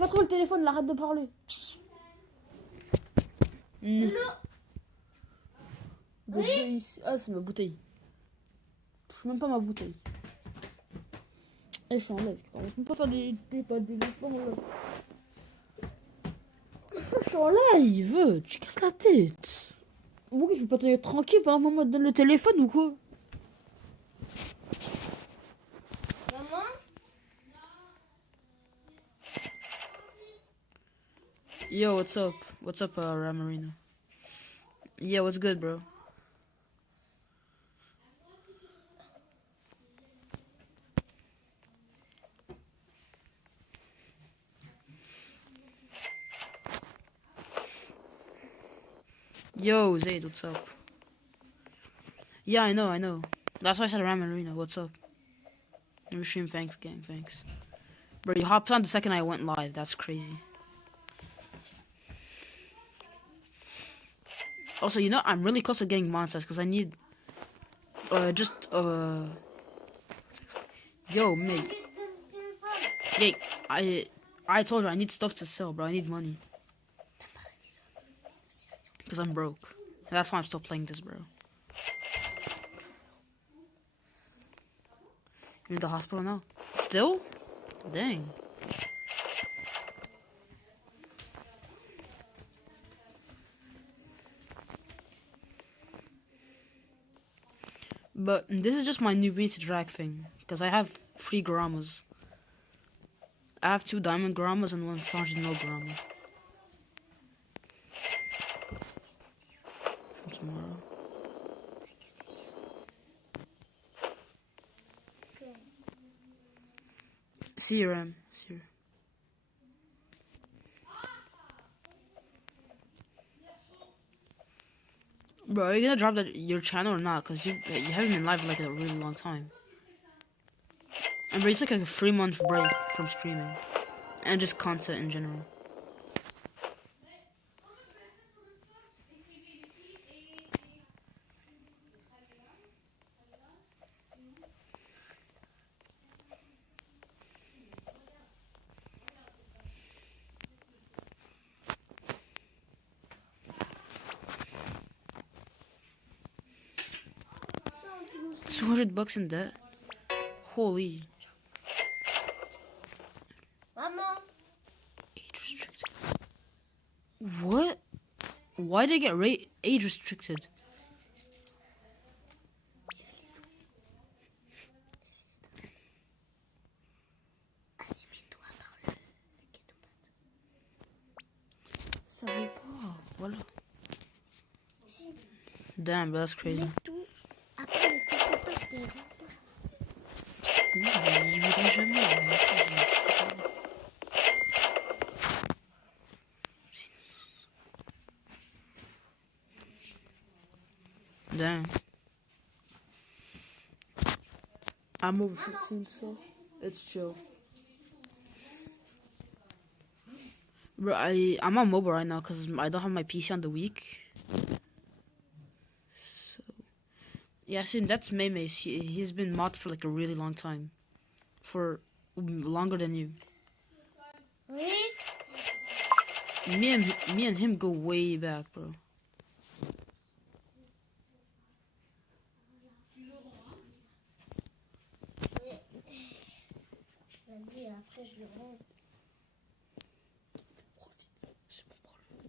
pas trop le téléphone, là, arrête de parler. Oui. Ah, c'est ma bouteille. Je touche même pas ma bouteille. Eh, je suis en live. Je commence même pas à faire des enfants là. Je suis en live. Tu casses la tête. Pourquoi je peux pas te dire tranquille pendant que maman te donne le téléphone ou quoi? Maman? Yo, what's up? What's up, Ramarina? Yeah, what's good, bro? Yo, Zayd, what's up? Yeah, I know. That's why I said Ramarina, what's up? Let me stream, thanks, gang, thanks. Bro, you hopped on the second I went live, that's crazy. Also, you know, I'm really close to getting monsters because I need, yo, mate. Hey, I told you I need stuff to sell, bro. I need money. Because I'm broke. And that's why I'm still playing this, bro. You're in the hospital now? Still? Dang. But this is just my Noobi To Drag thing. Because I have 3 Garamas. I have 2 diamond Garamas and 1 no Garama. For tomorrow. See you, Ram. See you. Bro, are you gonna drop your channel or not? Because you haven't been live in like a really long time. And bro, it's like a 3-month break from streaming. And just content in general. $200 in debt? Holy. Maman? Age restricted. What? Why did I get age restricted? Ça veut pas. Voilà. Damn, that's crazy. Il voudrait jamais. Damn. I'm over 15, so it's chill. Bro, I'm on mobile right now because I don't have my PC on the week. So, yeah, see, that's Meme. He's been mod for like a really long time. For longer than you. Oui? Me and him go way back, bro. Vas-y, après je le rends. C'est mon problème.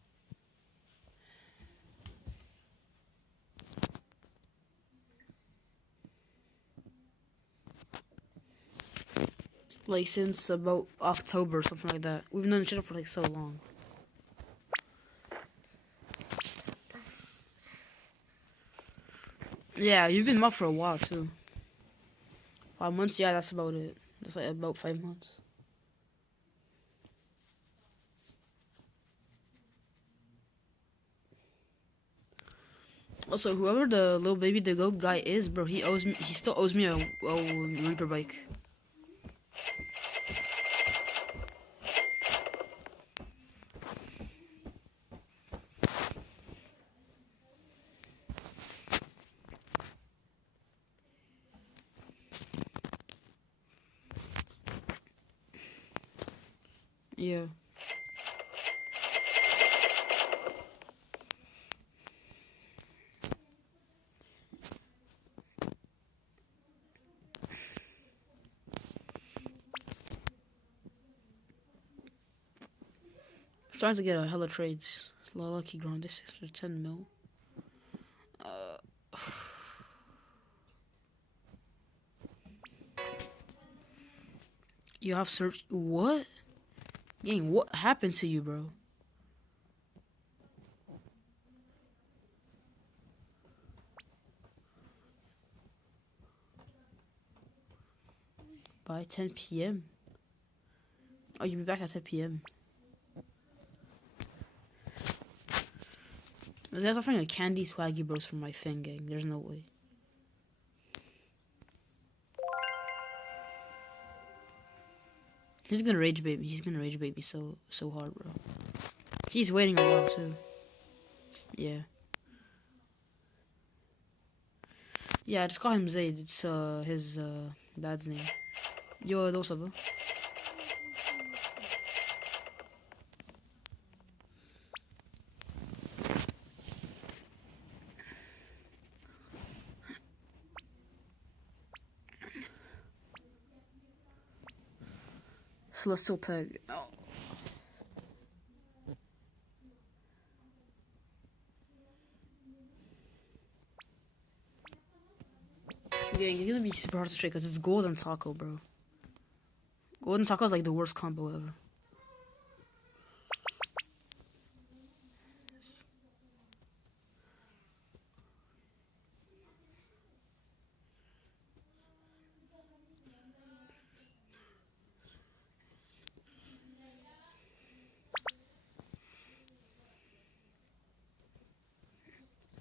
Like since about October or something like that. We've known each other for like so long. Yeah, you've been mod for a while too. 5 months, yeah, that's about it. That's like about 5 months. Also, whoever the little baby the goat guy is, bro, he still owes me a Reaper bike. Yeah. starting to get a hella trades. Lucky ground. This is for 10 mil. You have searched what? Gang, what happened to you, bro? By 10 p.m. Oh, you'll be back at 10 p.m. Is that offering a candy swaggy bros from my thing, gang? There's no way. He's gonna rage bait me. He's gonna rage bait me so hard, bro. He's waiting a while too. Yeah. Yeah, I just call him Zayd. It's his dad's name. Yo, what's up, bro? So let's still peg. Oh. Yeah, it's gonna be super hard to trade because it's gold and taco, bro. Gold and taco is like the worst combo ever.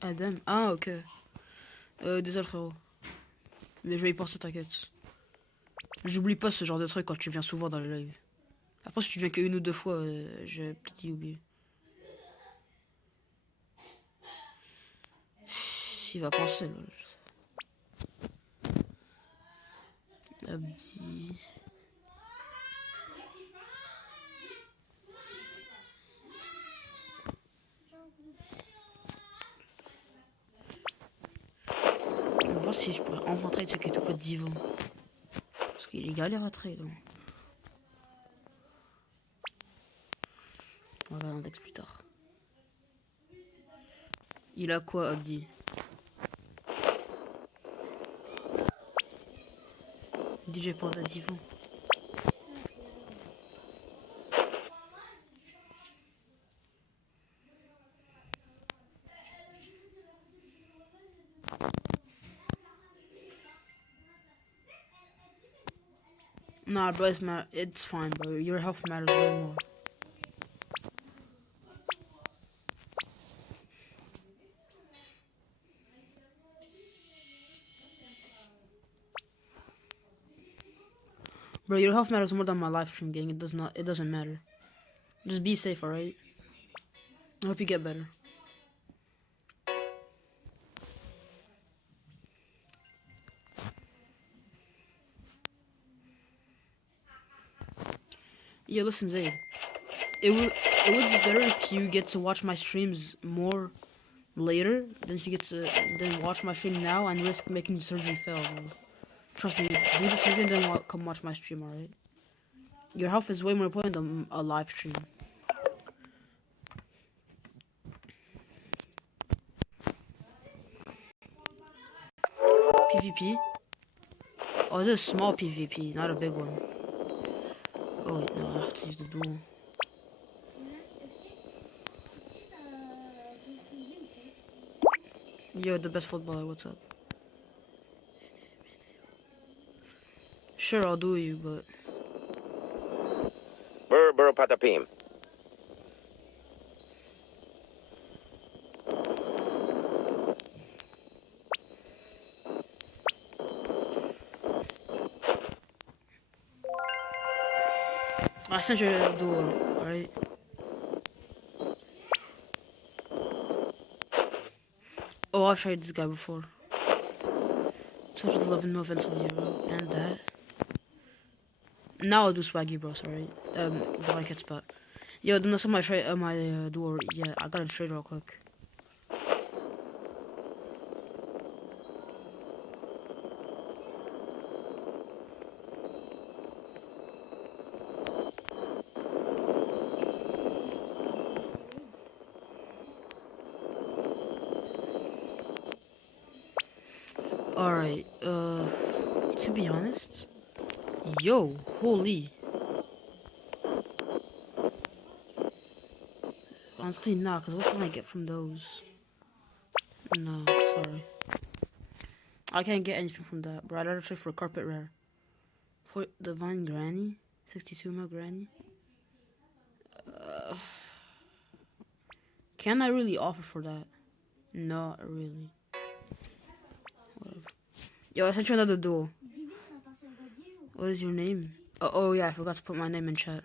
Adam. Ah, ok. Désolé, frérot. Mais je vais y penser, t'inquiète. J'oublie pas ce genre de truc quand tu viens souvent dans le live. Après, si tu viens qu'une ou deux fois, j'ai peut-être y oublié. Il va penser, là. Abdi. On va voir si je pourrais enfin trade ce qui est tout près de Divan. Parce qu'il est galère à trade. Hein. On va voir l'index plus tard. Il a quoi, Abdi? DJ pour la Divan. Nah, bro, it's fine, bro. Your health matters way more. Bro, your health matters more than my live stream, gang. It doesn't matter. Just be safe, alright? I hope you get better. Yo, listen, Zayd. It would be better if you get to watch my streams more later than if you get to then watch my stream now and risk making the surgery fail, bro. Trust me, do the surgery and then come watch my stream, alright? Your health is way more important than a live stream. PvP? Oh, this is a small PvP, not a big one. Oh wait, no, I have to use the duel. Yo, the best footballer, what's up? Sure, I'll do you, but... Burr patapim. I sent you a duel, alright? Oh, I've tried this guy before. 211 mil vental hero, and that. Now I'll do swaggy bros, alright? The blanket spot. Yo, then that's my trade, duel. Yeah, I gotta trade real quick. Alright, to be honest, yo, holy. Honestly, nah, because what can I get from those? No, sorry. I can't get anything from that, bro. I'd rather trade for a carpet rare. For Divine Granny? 62 mil Granny? Can I really offer for that? Not really. Whatever. Yo, I sent you another duel. What is your name? Oh yeah, I forgot to put my name in chat.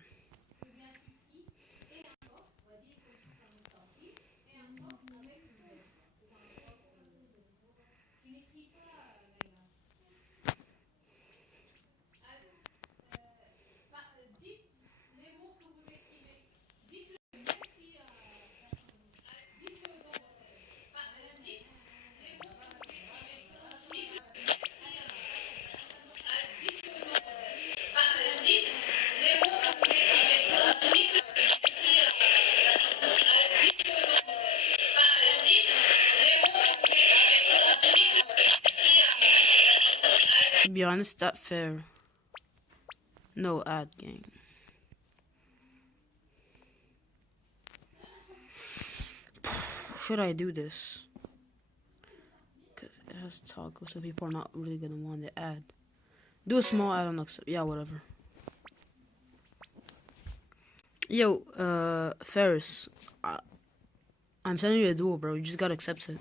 To be honest, that fair. No ad gang. Should I do this? Cause it has toggle, so people are not really gonna want the ad. Do a small ad on accept. Yeah, whatever. Yo, Ferris, I'm sending you a duel, bro. You just gotta accept it.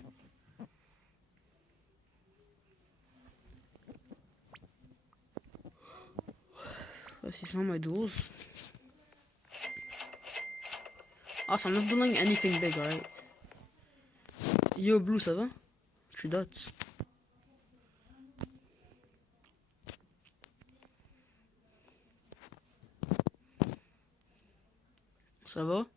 Let's see some of my duels. Awesome, I'm not doing anything big, alright? Yo, Blue, ça va? Je suis dot. Ça va?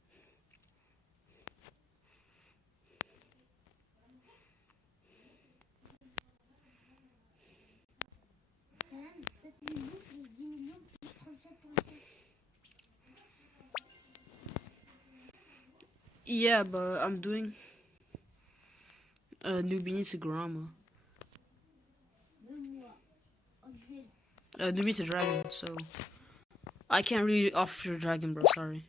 Yeah, but I'm doing Noobi To Drag. Noobi To Dragon, so I can't really offer your dragon, bro. Sorry.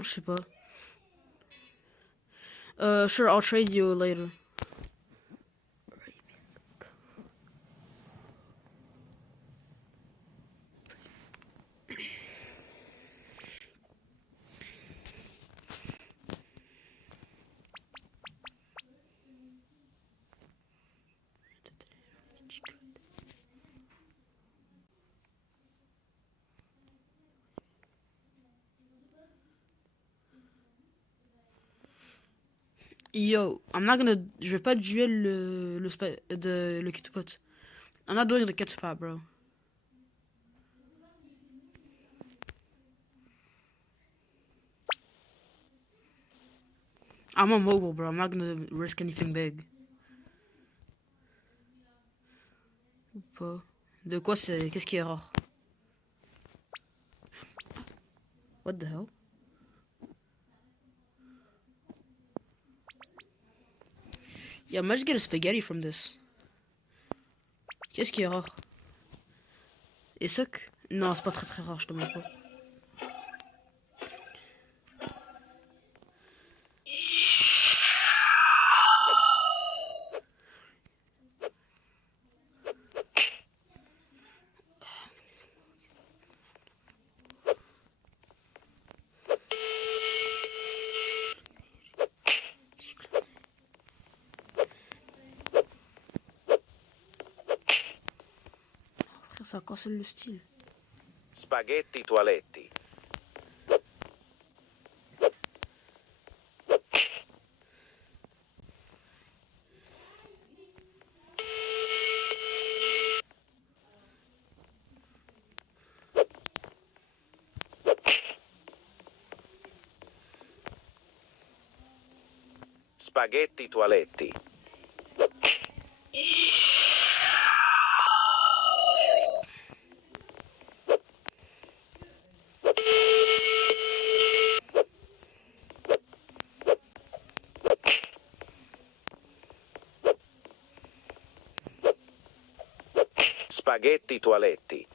Je sais pas. Sure, I'll trade you later. Yo, I'm not gonna. Je vais pas duel le Ketupot. I'm not doing the Ketsupat, bro. I'm on mobile, bro. I'm not gonna risk anything big. Pas. De quoi c'est. Qu'est-ce qui est rare? What the hell? Yeah, I might just get a spaghetti from this. Qu'est-ce qui est rare? Et sec? Non, c'est pas très très rare, je te mens pas. Frère, ça cancelle le style. Spaghetti toaletti. Spaghetti toaletti. Spaghetti toaletti.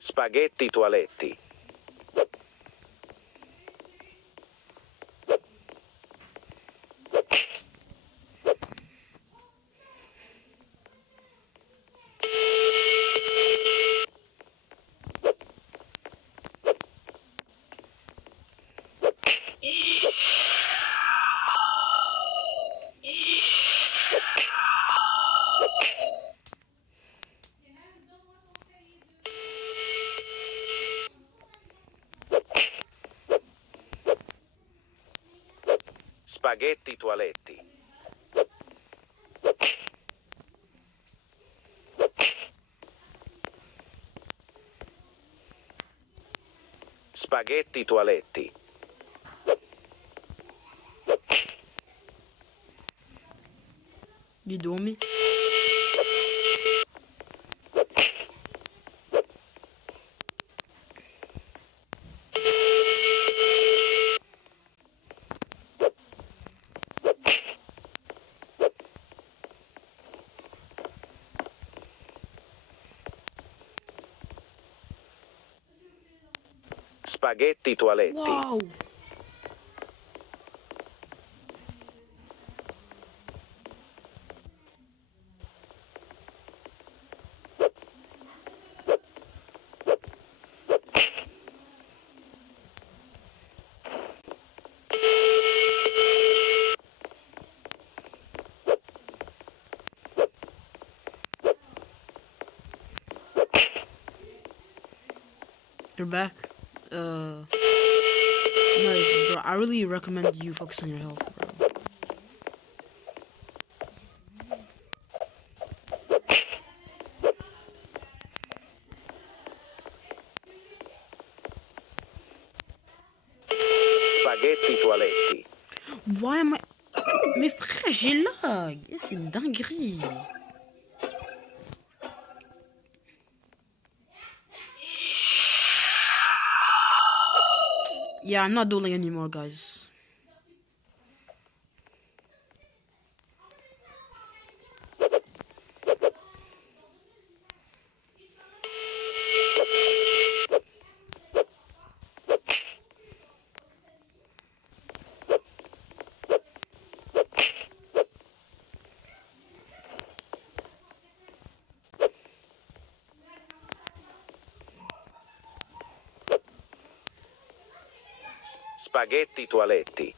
Spaghetti toaletti. Spaghetti toaletti. Spaghetti toaletti. You do me? Spaghetti toaletti. Wow! You're back. Nice, bro. I really recommend you focus on your health, bro. Spaghetti toaletti. Why am I... Mais frère, j'ai lag. C'est une dinguerie. Yeah, I'm not dueling anymore, guys. Spaghetti toaletti.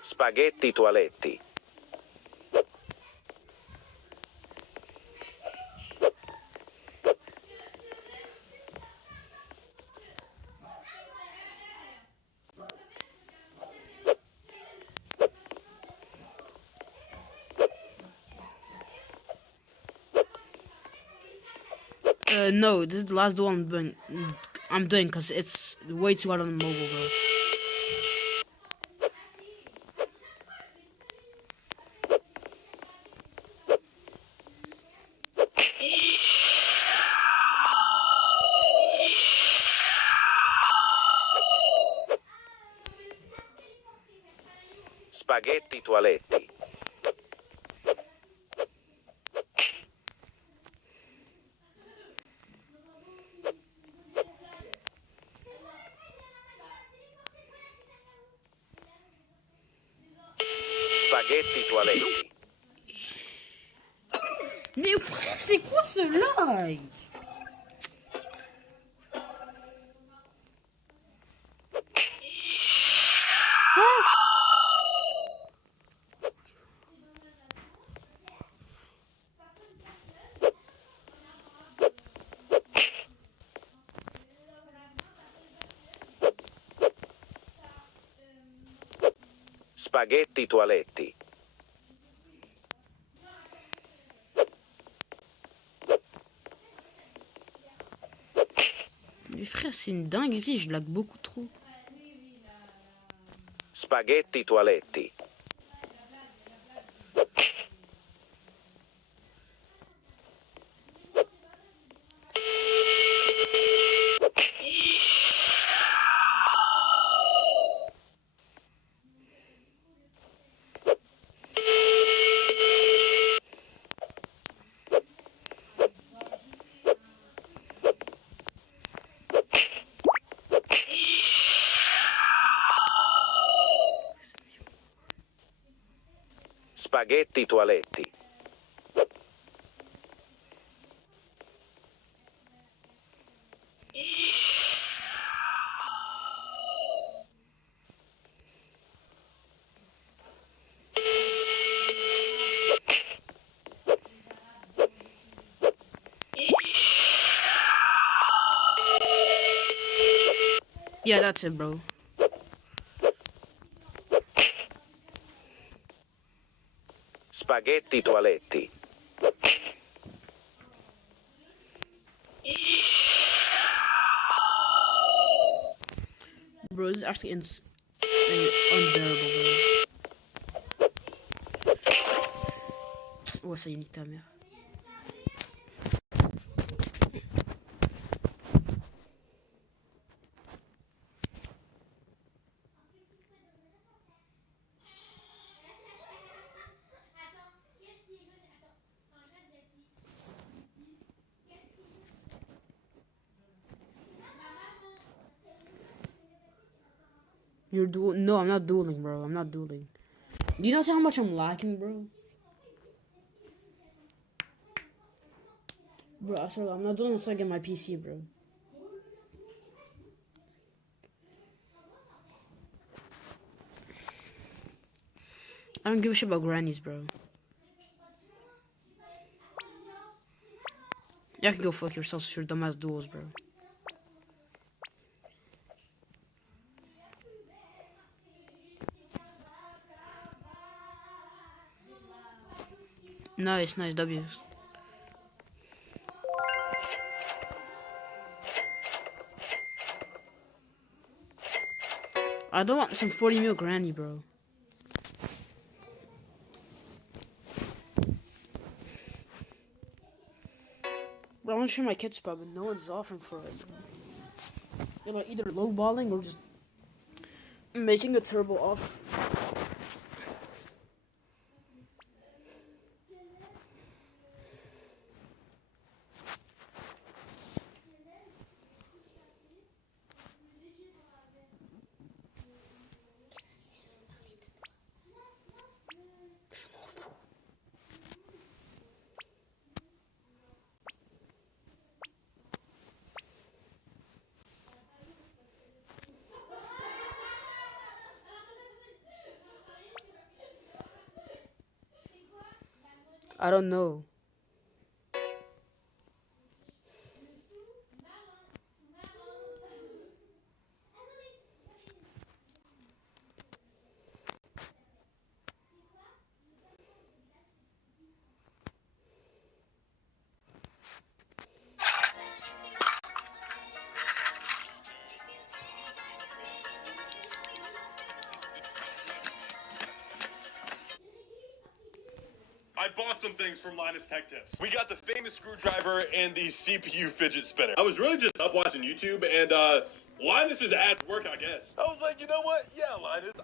Spaghetti toaletti. No, this is the last duel I'm doing because it's way too hard on the mobile, bro. Spaghetti toaletti. Spaghetti toaletti. Mais frère, c'est quoi ce lag? Spaghetti toaletti. Mais frère, c'est une dinguerie, je lag beaucoup trop. Spaghetti toaletti. Spaghetti toaletti. Yeah, that's it, bro. Spaghetti toaletti. Bro, this is actually unbearable, bro. Ouais, ça y est, nique ta mère. You're dueling? No, I'm not dueling, bro. I'm not dueling. Do you not see how much I'm lacking, bro? Bro, I swear, I'm not dueling until I get my PC, bro. I don't give a shit about grannies, bro. Y'all can go fuck yourselves with your dumbass duels, bro. Nice, nice W's. I don't want some 40 mil granny, bro. Bro, I want to share my kid spot, but no one's offering for it, bro. You're like either lowballing or just making a turbo offer. I don't know. I bought some things from Linus Tech Tips. We got the famous screwdriver and the CPU fidget spinner. I was really just up watching YouTube and Linus's ads work, I guess. I was like, you know what? Yeah, Linus,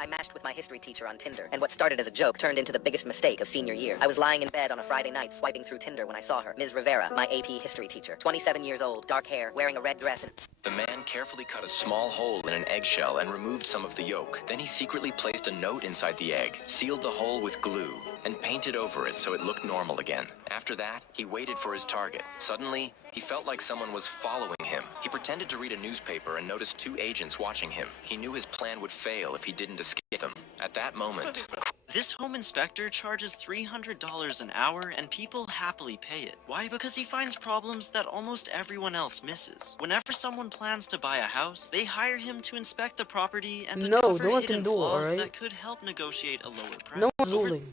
I matched with my history teacher on Tinder, and what started as a joke turned into the biggest mistake of senior year. I was lying in bed on a Friday night swiping through Tinder when I saw her. Ms. Rivera, my AP history teacher. 27 years old, dark hair, wearing a red dress and... The man carefully cut a small hole in an eggshell and removed some of the yolk. Then he secretly placed a note inside the egg, sealed the hole with glue, and painted over it so it looked normal again. After that, he waited for his target. Suddenly, he felt like someone was following him. He pretended to read a newspaper and noticed two agents watching him. He knew his plan would fail if he didn't escape them. At that moment... This home inspector charges $300 an hour and people happily pay it. Why? Because he finds problems that almost everyone else misses. Whenever someone plans to buy a house, they hire him to inspect the property and to cover no one hidden can duel, flaws alright? that could help negotiate a lower price. No one's dueling.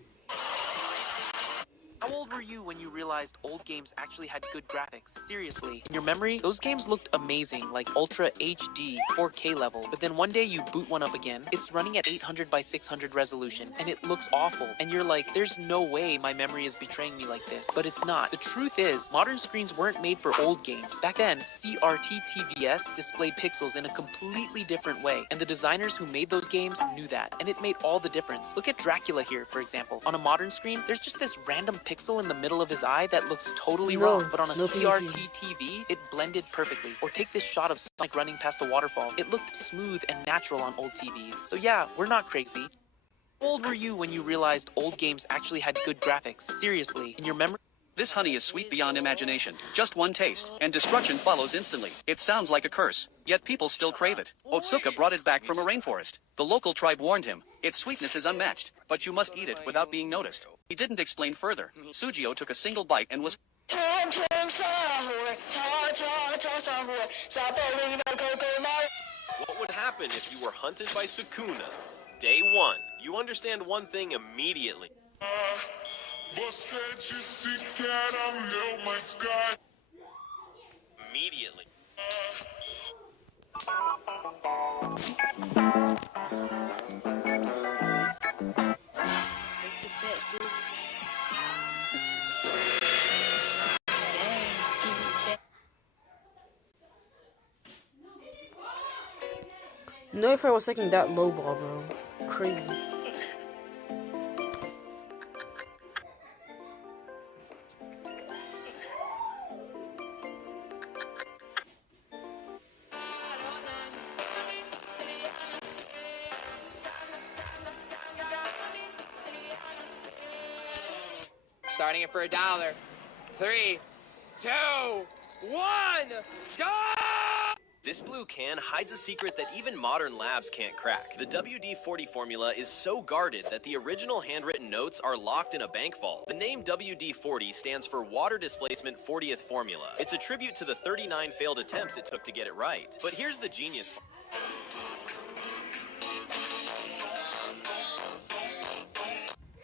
How old were you when you realized old games actually had good graphics? Seriously, in your memory, those games looked amazing, like Ultra HD 4K level. But then one day you boot one up again, it's running at 800 by 600 resolution, and it looks awful. And you're like, there's no way my memory is betraying me like this. But it's not. The truth is, modern screens weren't made for old games. Back then, CRT TVS displayed pixels in a completely different way, and the designers who made those games knew that, and it made all the difference. Look at Dracula here, for example. On a modern screen, there's just this random pixel in the middle of his eye that looks totally wrong, but on a CRT TV, it blended perfectly. Or take this shot of Sonic running past a waterfall. It looked smooth and natural on old TVs. So yeah, we're not crazy. How old were you when you realized old games actually had good graphics? Seriously, in your memory? This honey is sweet beyond imagination. Just one taste, and destruction follows instantly. It sounds like a curse, yet people still crave it. Otsuka brought it back from a rainforest. The local tribe warned him, its sweetness is unmatched, but you must eat it without being noticed. He didn't explain further. Sujio took a single bite and was... What would happen if you were hunted by Sukuna? Day 1. You understand one thing immediately. Immediately. No, if I was taking that low ball, bro. Crazy. Starting it for $1. 3, 2, 1, go! This blue can hides a secret that even modern labs can't crack. The WD-40 formula is so guarded that the original handwritten notes are locked in a bank vault. The name WD-40 stands for Water Displacement 40th Formula. It's a tribute to the 39 failed attempts it took to get it right. But here's the genius part.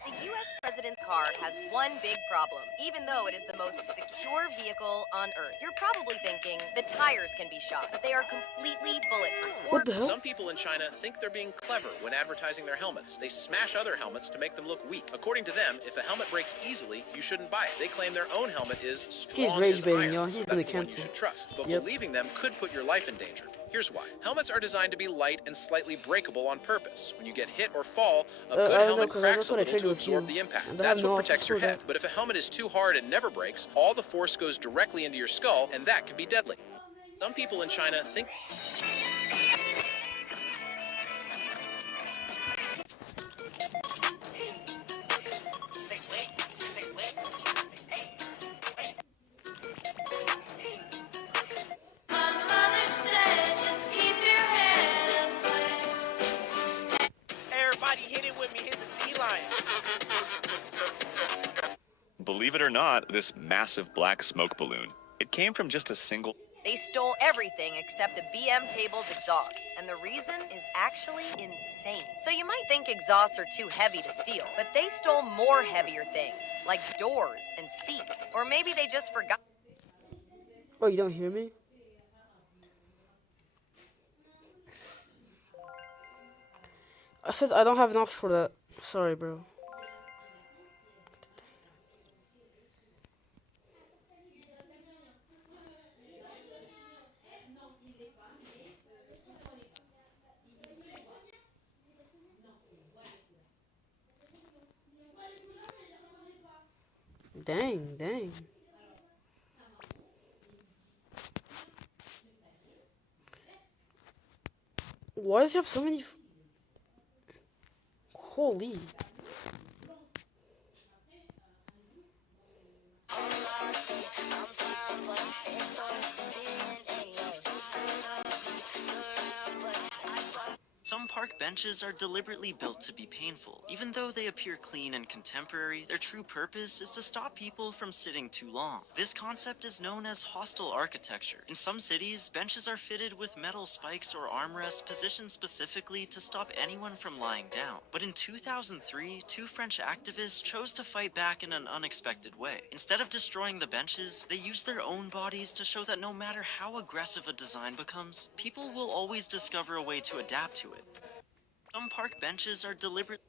The U.S. president's car has one big problem, even though it is the most secure vehicle on Earth. You're probably thinking the tires can be shot, but they are completely bulletproof. What the hell? Some people in China think they're being clever when advertising their helmets. They smash other helmets to make them look weak. According to them, if a helmet breaks easily, you shouldn't buy it. They claim their own helmet is strong rage as baiting, iron, y'all. so He's that's gonna the one you cancel. should trust. But Yep. believing them could put your life in danger. Here's why. Helmets are designed to be light and slightly breakable on purpose. When you get hit or fall, a good I don't know, helmet 'cause cracks that's a what I little traded to with absorb you. the impact. And I That's have no what protects your option for head. that. But if a helmet is too hard and never breaks, all the force goes directly into your skull, and that can be deadly. Some people in China think... Everybody hit it with me, hit the sea lion. Believe it or not, this massive black smoke balloon, it came from just a single... They stole everything except the BM table's exhaust, and the reason is actually insane. So you might think exhausts are too heavy to steal, but they stole more heavier things, like doors and seats. Or maybe they just forgot. Oh, you don't hear me? I said I don't have enough for that. Sorry, bro. Dang, dang. Why does he have so many? Holy. Some park benches are deliberately built to be painful. Even though they appear clean and contemporary, their true purpose is to stop people from sitting too long. This concept is known as hostile architecture. In some cities, benches are fitted with metal spikes or armrests positioned specifically to stop anyone from lying down. But in 2003, two French activists chose to fight back in an unexpected way. Instead of destroying the benches, they used their own bodies to show that no matter how aggressive a design becomes, people will always discover a way to adapt to it. Some park benches are deliberate.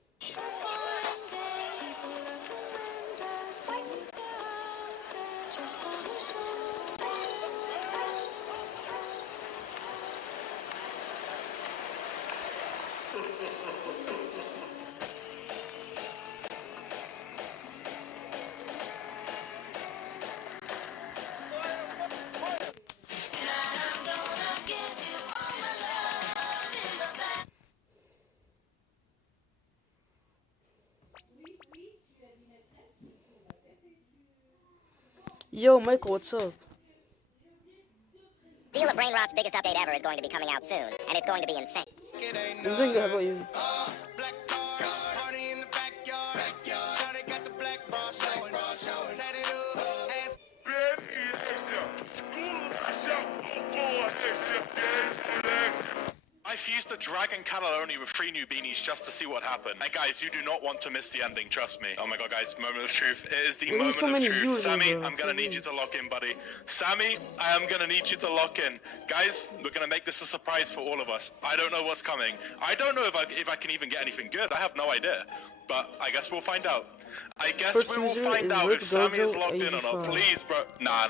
Yo, Michael, what's up? Deal of Brain Rot's biggest update ever is going to be coming out soon, and it's going to be insane. I'm doing good. How about you? I fused a dragon cannelloni with 3 new beanies just to see what happened. And guys, you do not want to miss the ending, trust me. Oh my god, guys, moment of truth. It is the What are moment so of many truth. users, Sammy, bro? I'm gonna need you to lock in, buddy. Sammy, I am gonna need you to lock in. Guys, we're gonna make this a surprise for all of us. I don't know what's coming. I don't know if I can even get anything good. I have no idea. But I guess we'll find out. I guess First we will user find is out Rick if Sammy is Dojo locked in or not. 85. Please, bro. Nah.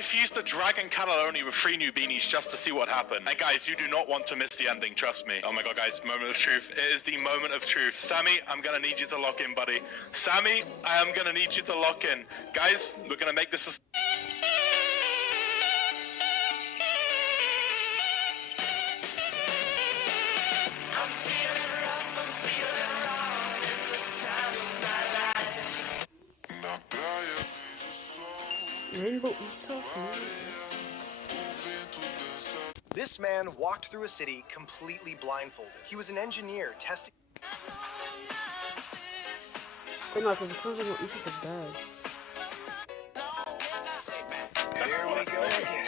I fused a dragon cannelloni with 3 new beanies just to see what happened. And guys, you do not want to miss the ending, trust me. Oh my god, guys, moment of truth. It is the moment of truth. Sammy, I'm gonna need you to lock in, buddy. Sammy, I am gonna need you to lock in. Guys, we're gonna make this a... Rainbow Isa? This man walked through a city completely blindfolded. He was an engineer testing. Wait, no, because the first Rainbow Isa is bad. Here we go again.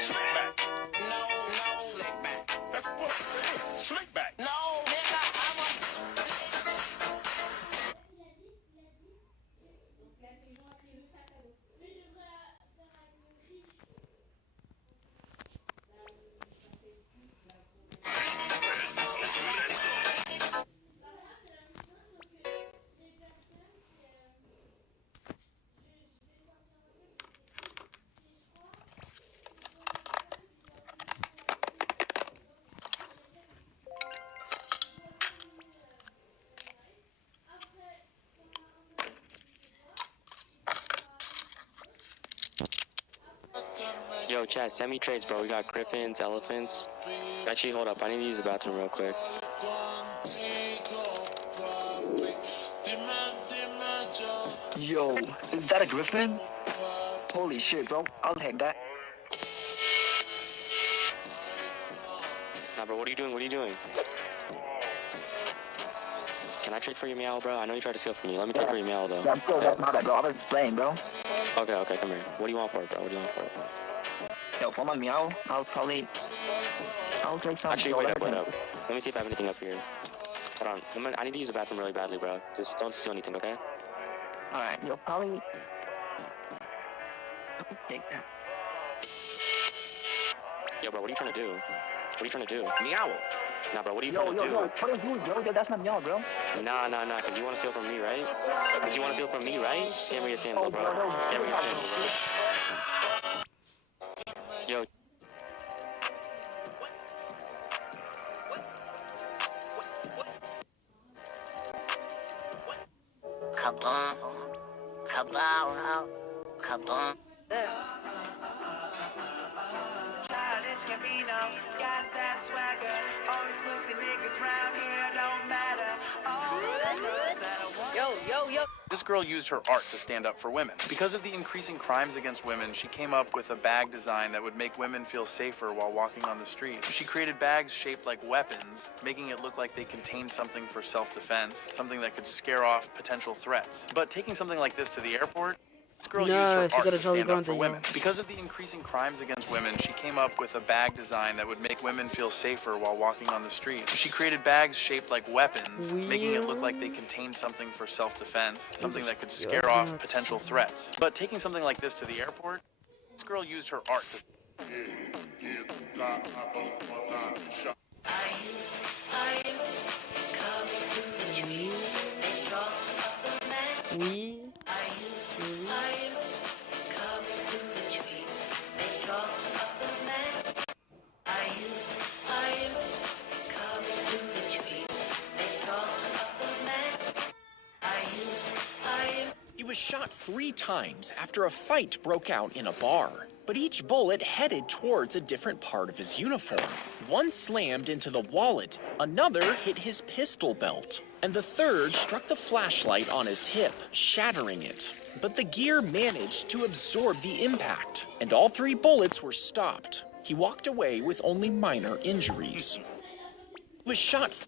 Yo, chat, send me trades, bro. We got griffins, elephants. Actually, hold up. I need to use the bathroom real quick. Yo, is that a griffin? Holy shit, bro. I'll take that. Nah, bro, what are you doing? What are you doing? Can I trade for your meow, bro? I know you tried to steal from me. Let me trade for your meow, though. Yeah, I'm sure that's not that, bro. I was playing, bro. Okay, come here. What do you want for it, bro? What do you want for it? Yo, for my meow, I'll take some. Actually, wait up. Let me see if I have anything up here. Hold on. I need to use the bathroom really badly, bro. Just don't steal anything, okay? Alright, you'll probably take that. Yo, bro, what are you trying to do? What are you trying to do? Meow. Nah, bro, what are you trying to do? Yo, what are you doing, yo? That's not meow, bro. Nah, because you want to steal from me, right? Because you want to steal from me, right? Scam me your sandal, bro. Scam me your sandal, bro. Yo. Kabam. Kabam. Kabam. Got that swagger. All these pussy niggas round here don't matter. All that I know is that I want. Yo. This girl used her art to stand up for women. Because of the increasing crimes against women, she came up with a bag design that would make women feel safer while walking on the street. She created bags shaped like weapons, making it look like they contained something for self-defense, something that could scare off potential threats. But taking something like this to the airport, this girl used her art to stand up for women. Because of the increasing crimes against women, she came up with a bag design that would make women feel safer while walking on the street. She created bags shaped like weapons, making it look like they contained something for self-defense, something that could scare off potential threats. But taking something like this to the airport, this girl used her art to... Oui. He was shot 3 times after a fight broke out in a bar, but each bullet headed towards a different part of his uniform. One slammed into the wallet, another hit his pistol belt, and the third struck the flashlight on his hip, shattering it. But the gear managed to absorb the impact, and all 3 bullets were stopped. He walked away with only minor injuries. He was shot.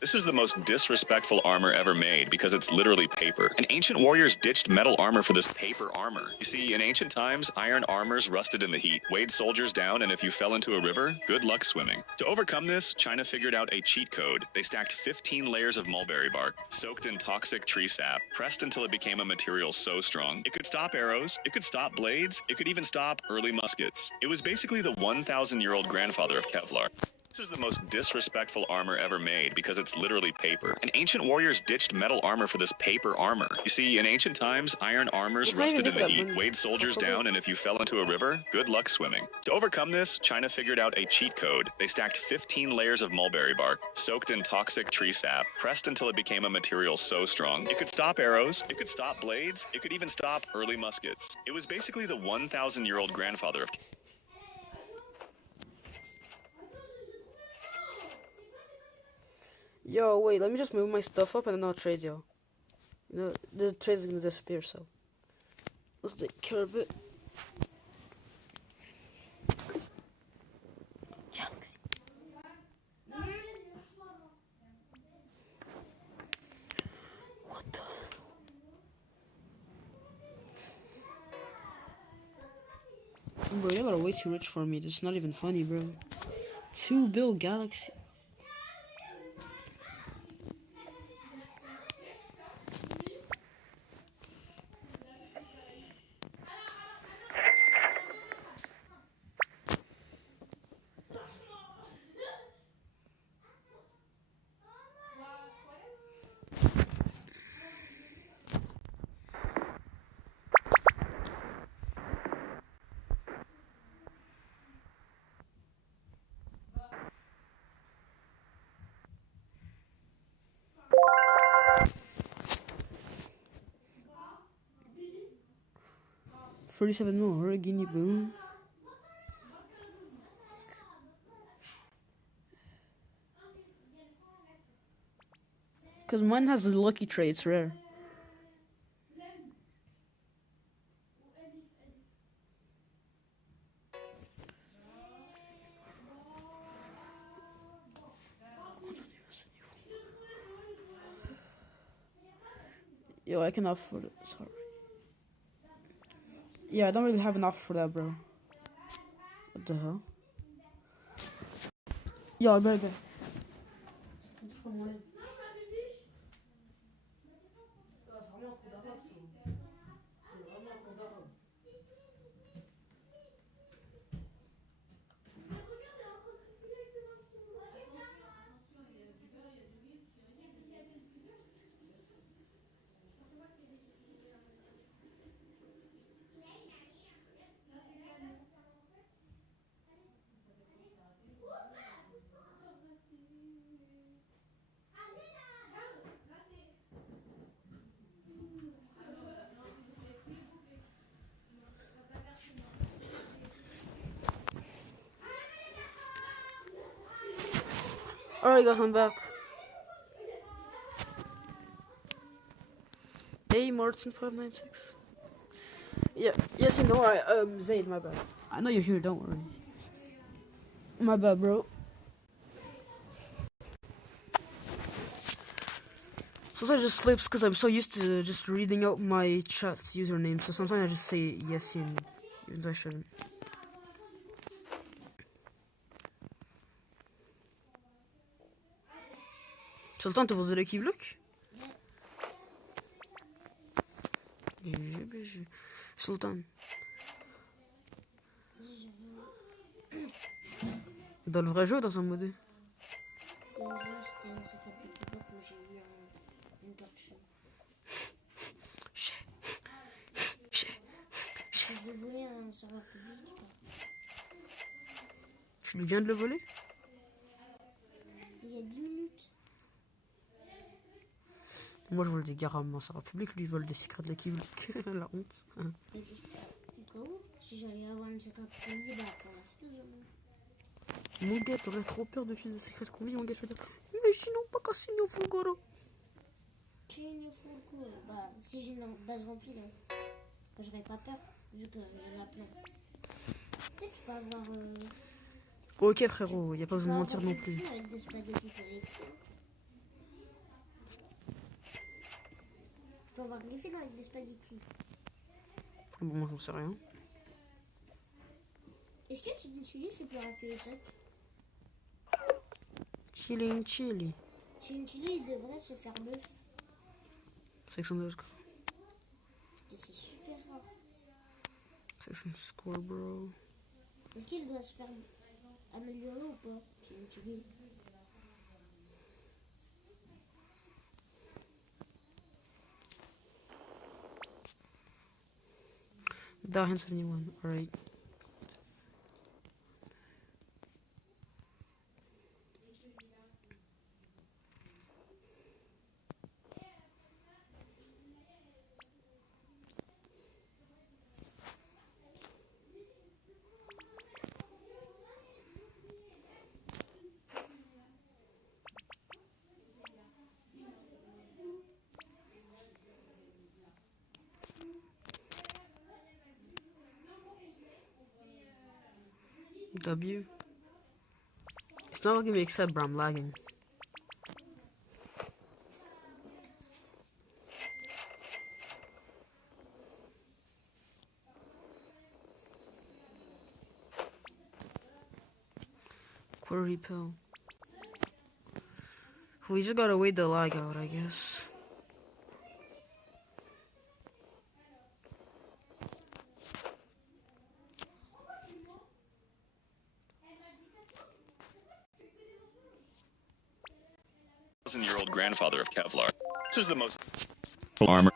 This is the most disrespectful armor ever made because it's literally paper. And ancient warriors ditched metal armor for this paper armor. You see, in ancient times, iron armors rusted in the heat, weighed soldiers down, and if you fell into a river, good luck swimming. To overcome this, China figured out a cheat code. They stacked 15 layers of mulberry bark, soaked in toxic tree sap, pressed until it became a material so strong it could stop arrows, it could stop blades, it could even stop early muskets. It was basically the 1,000-year-old grandfather of Kevlar. This is the most disrespectful armor ever made because it's literally paper. And ancient warriors ditched metal armor for this paper armor. You see, in ancient times, iron armors rusted in the heat, weighed soldiers down, and if you fell into a river, good luck swimming. To overcome this, China figured out a cheat code. They stacked 15 layers of mulberry bark, soaked in toxic tree sap, pressed until it became a material so strong it could stop arrows, it could stop blades, it could even stop early muskets. It was basically the 1,000-year-old grandfather of... Yo, wait, let me just move my stuff up and then I'll trade y'all. You know, the trade is gonna disappear, so let's take care of it. What the? Bro, y'all are way too rich for me. This is not even funny, bro. 2 bill Galaxy. $47 more, Guinea Boon. Cause mine has the lucky trait, it's rare. Yo, I can afford it, sorry. Yeah, I don't really have enough for that, bro. What the hell? Yo, I better go. Alright guys, I'm back. Hey Martin596. Yeah, yes you know, alright, Zayd, my bad. I know you're here, don't worry. My bad, bro. Sometimes I just slips because I'm so used to just reading out my chat's username, so sometimes I just say Yassine, even though I shouldn't. Sultan, tu vos l'équipe bloc? Sultan. Dans le vrai jeu ou dans un modé? C'était un secret du public où j'ai eu une carte chou. Je l'ai volé à un serveur public. Tu viens de le voler? Il y a 10 minutes. Moi je vole des gares à mon serveur public, lui il vole des secrets de l'équipe bloc. La honte. Au cas où, si j'allais avoir une secret public, bah pour la fuse. Mon gars, t'aurais trop peur de fuser des secrets convives, mon gars, je vais dire. Imaginons pas qu'un signe au Fulgoro. Bah, si j'ai une base remplie, j'aurais pas peur, vu qu'il y en a plein. Peut-être tu peux avoir. Ok, frérot, y'a pas besoin de mentir non plus. Avec des spaghettis collectifs. Tu peux avoir Griffin avec des spaghettis. Bon, moi j'en sais rien. Est-ce que tu l'utilises c'est pour appuyer ça? Chili. Chili, il devrait se faire bœuf. Section de score. C'est super fort. Section de score, bro. Est-ce qu'il doit se faire améliorer ou pas? Chili. Dahin 71, alright. W. It's not gonna me accept, bro. I'm lagging. Query pill. We just gotta wait the lag out, I guess. Year-old grandfather of Kevlar. This is the most armor.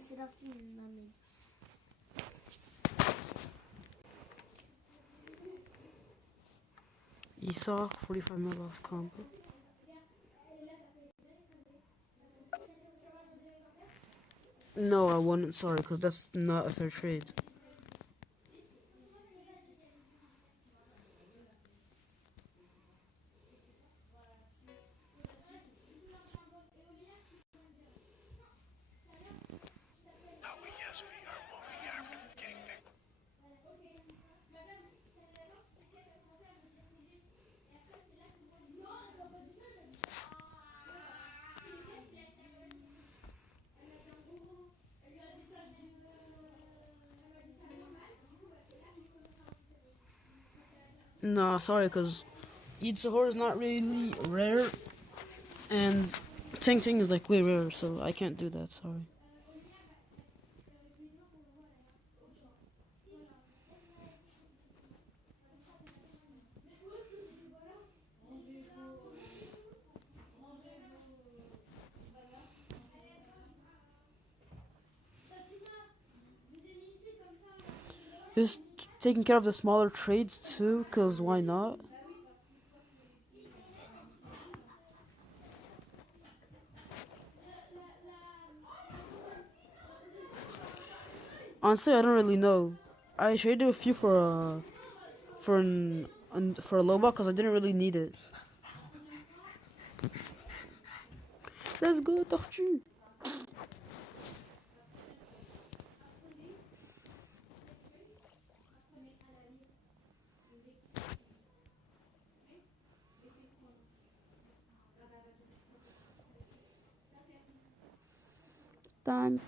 C'est la fin, mais... Esau, 45 mil lost combo. No, I wouldn't, sorry, because that's not a fair trade. No, sorry, because Eat Sahur is not really rare, and Ting Ting is like way rare, so I can't do that. Sorry. Just taking care of the smaller trades too, cause why not? Honestly, I don't really know. I traded a few for a low ball because I didn't really need it. Let's go, tortue.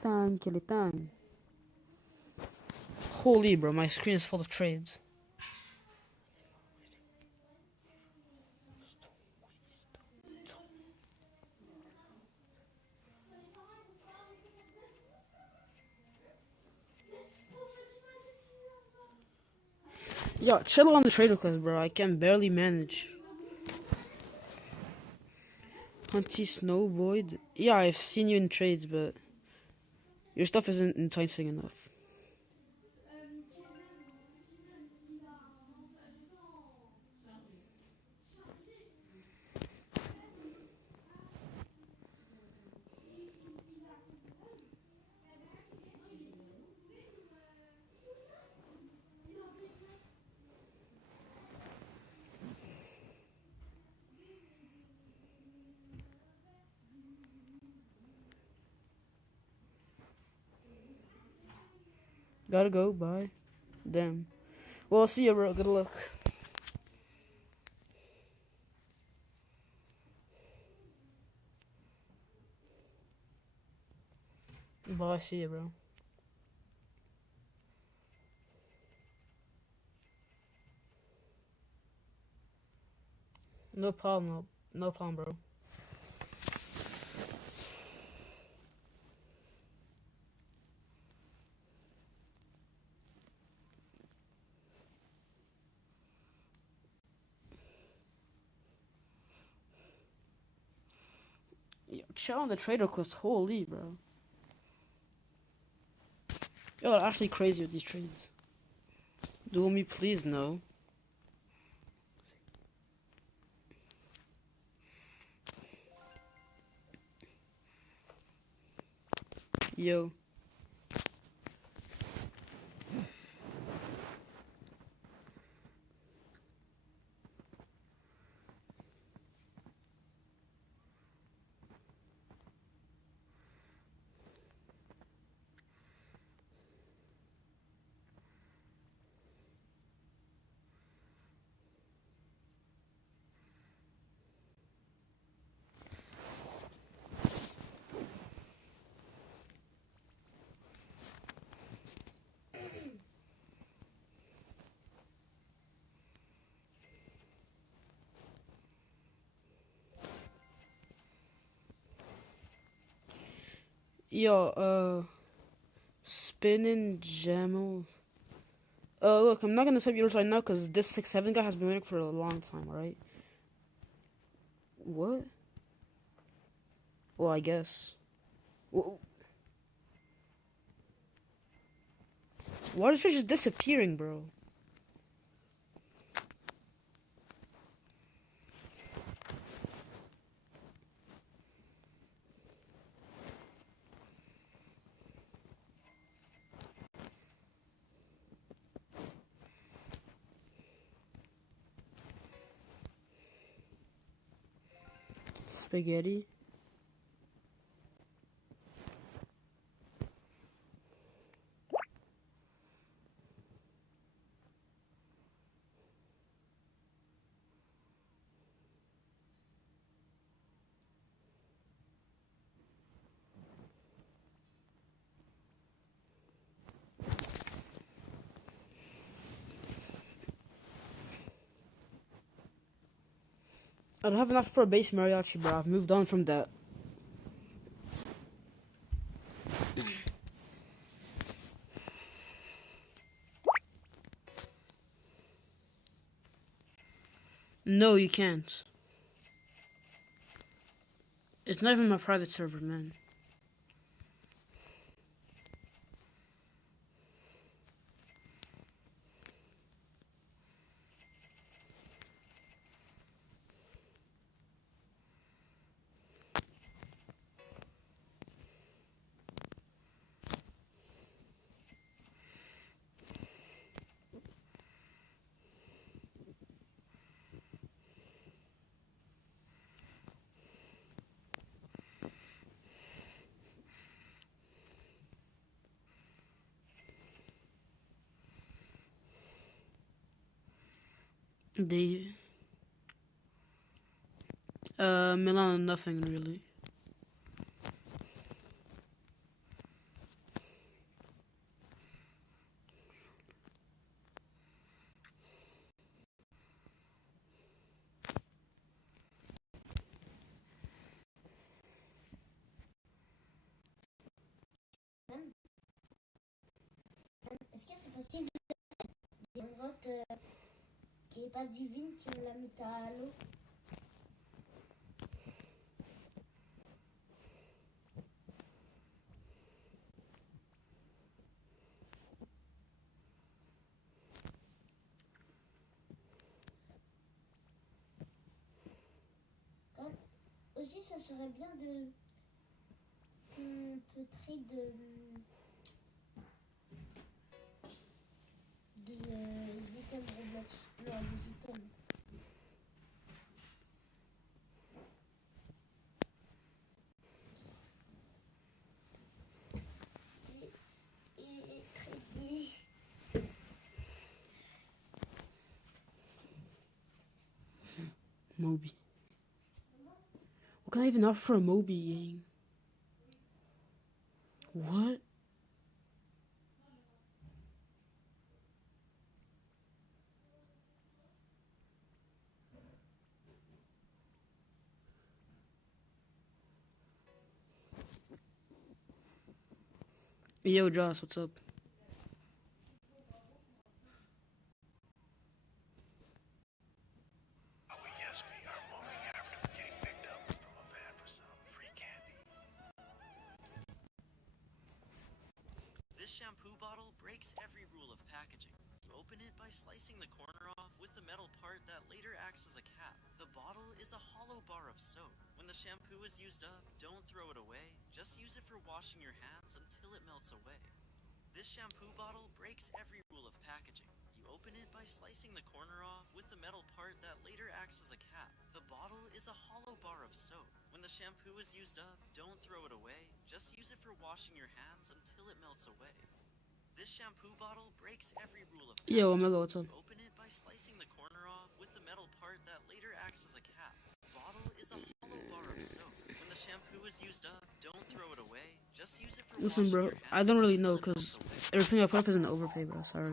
Tan, kill it, tan. Holy, bro, my screen is full of trades. Yo, chill on the trade request, bro. I can barely manage. Hunty Snow Void. Yeah, I've seen you in trades, but your stuff isn't enticing enough. Gotta go, bye. Damn. Well, see ya, bro. Good luck. Bye, see ya, bro. No problem, no problem, bro. Yo, chill on the trade request. Holy, bro. Yo, actually crazy with these trades. Duel me, please, no. Yo. Yo, spinning Jamel. Look, I'm not gonna sub yours right now because this 6-7 guy has been waiting for a long time, alright? What? Well, I guess. Why is it just disappearing, bro? Spaghetti. I don't have enough for a base mariachi, bro. I've moved on from that. No, you can't. It's not even my private server, man. They Milan, nothing really. Est-ce que c'est possible des grottes qui est pas divine qui me l'a mis à l'eau? Aussi, ça serait bien de qu'on peut trade des items Roblox. Non, des items. Et trader. Moby. What can I even offer for a Moby game? What? Yo, Joss, what's up? This shampoo bottle breaks every rule of packaging. You open it by slicing the corner off with the metal part that later acts as a cap. The bottle is a hollow bar of soap. When the shampoo is used up, don't throw it away. Just use it for washing your hands until it melts away. This shampoo bottle breaks every rule of packaging. You open it by slicing the corner off with the metal part that later acts as a cap. The bottle is a hollow bar of soap. When the shampoo is used up, don't throw it away. Just use it for washing your hands until it melts away. This shampoo bottle breaks every rule of packaging. Yo, Omega, what's up? You open it by slicing the corner off with the metal part that later acts as a cap. The bottle is a hollow bar of soap. When the shampoo is used up, don't throw it away. Just use it for Listen, washing bro, your hands I don't really until know it melts because away. everything I put up is an overpay, bro. Sorry.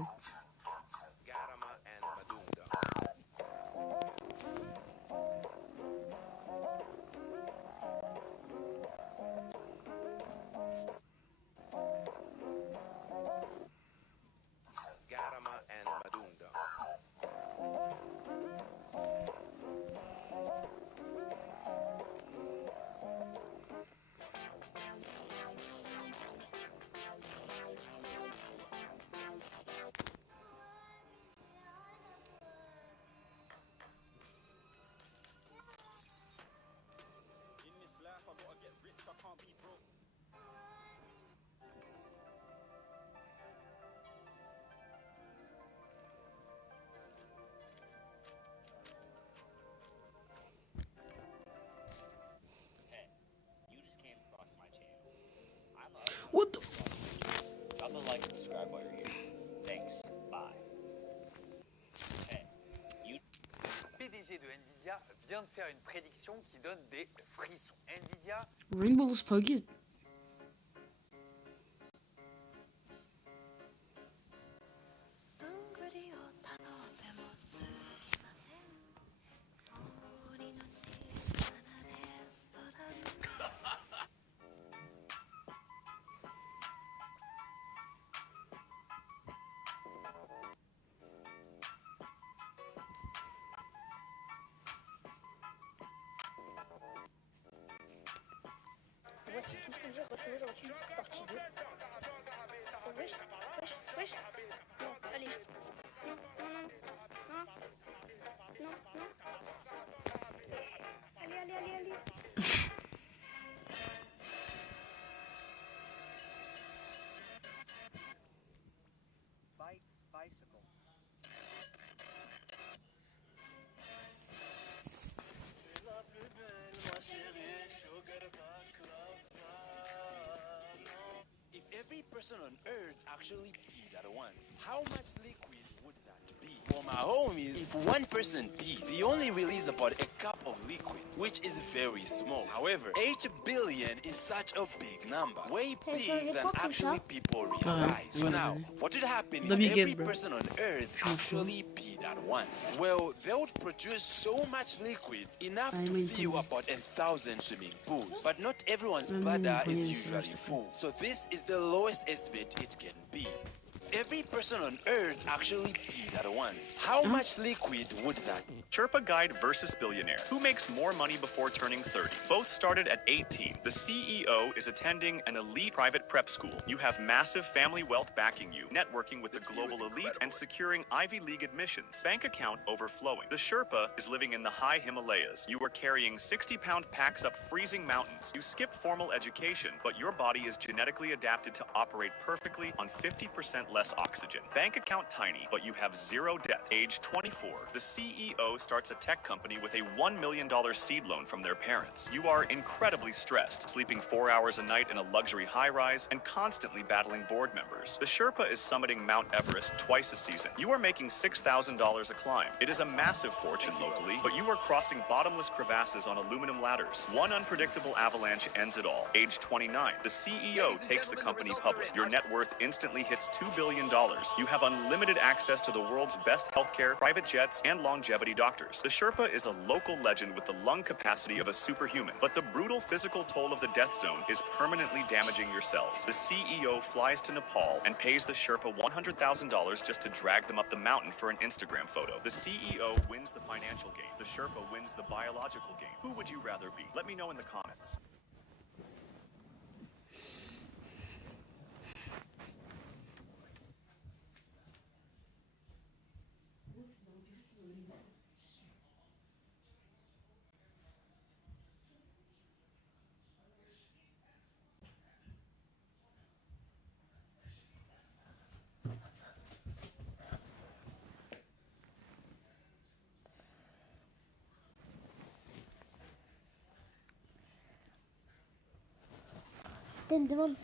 What the? Drop a like and subscribe while you're here. Thanks. Bye. Hey, you. PDG de Nvidia vient de faire une prédiction qui donne des frissons. Nvidia. Rainbow's Puggy. voici tout ce que j'ai retenu aujourd'hui. Partie 2. Oh, wesh, wesh, wesh. Non, allez. Non, non, non, non. Non, non. Allez, allez, allez, allez. Bicycle. If every person on Earth actually peed at once, how much liquid would that be? For my homies, if one person peed, they only release about a cup of liquid, which is very small. However, 8 billion is such a big number, way big than actually people realize. So now, what would happen if every person on Earth actually peed at once? Well, they would produce so much liquid, enough to fill about 1,000 swimming pools. But not everyone's bladder is usually full, so this is the lowest estimate it can be. Every person on Earth actually peed at once. How much liquid would that be? Sherpa Guide versus Billionaire. Who makes more money before turning 30? Both started at 18. The CEO is attending an elite private prep school. You have massive family wealth backing you, networking with the global elite, and securing Ivy League admissions. Bank account overflowing. The Sherpa is living in the high Himalayas. You are carrying 60-pound packs up freezing mountains. You skip formal education, but your body is genetically adapted to operate perfectly on 50% less oxygen. Bank account tiny, but you have zero debt. Age 24. The CEO starts a tech company with a $1 million seed loan from their parents. You are incredibly stressed, sleeping 4 hours a night in a luxury high-rise and constantly battling board members. The Sherpa is summiting Mount Everest twice a season. You are making $6,000 a climb. It is a massive fortune locally, but you are crossing bottomless crevasses on aluminum ladders. One unpredictable avalanche ends it all. Age 29. The CEO takes the company public. Your net worth instantly hits $2 billion. You have unlimited access to the world's best healthcare, private jets, and longevity doctors. The Sherpa is a local legend with the lung capacity of a superhuman, but the brutal physical toll of the death zone is permanently damaging your cells. The CEO flies to Nepal and pays the Sherpa $100,000 just to drag them up the mountain for an Instagram photo. The CEO wins the financial game. The Sherpa wins the biological game. Who would you rather be? Let me know in the comments. T'as une demande.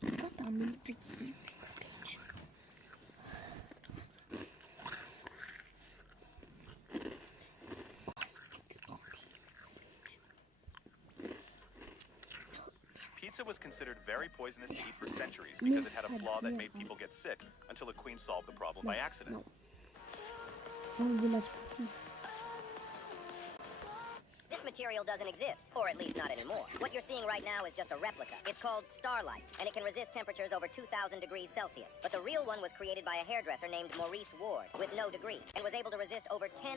Pourquoi t'as un mini petit? Pizza was considered very poisonous to eat for centuries because it had a flaw that made people get sick until a queen solved the problem by accident. This material doesn't exist, or at least not anymore. What you're seeing right now is just a replica. It's called Starlight, and it can resist temperatures over 2,000 degrees Celsius. But the real one was created by a hairdresser named Maurice Ward, with no degree, and was able to resist over 10,000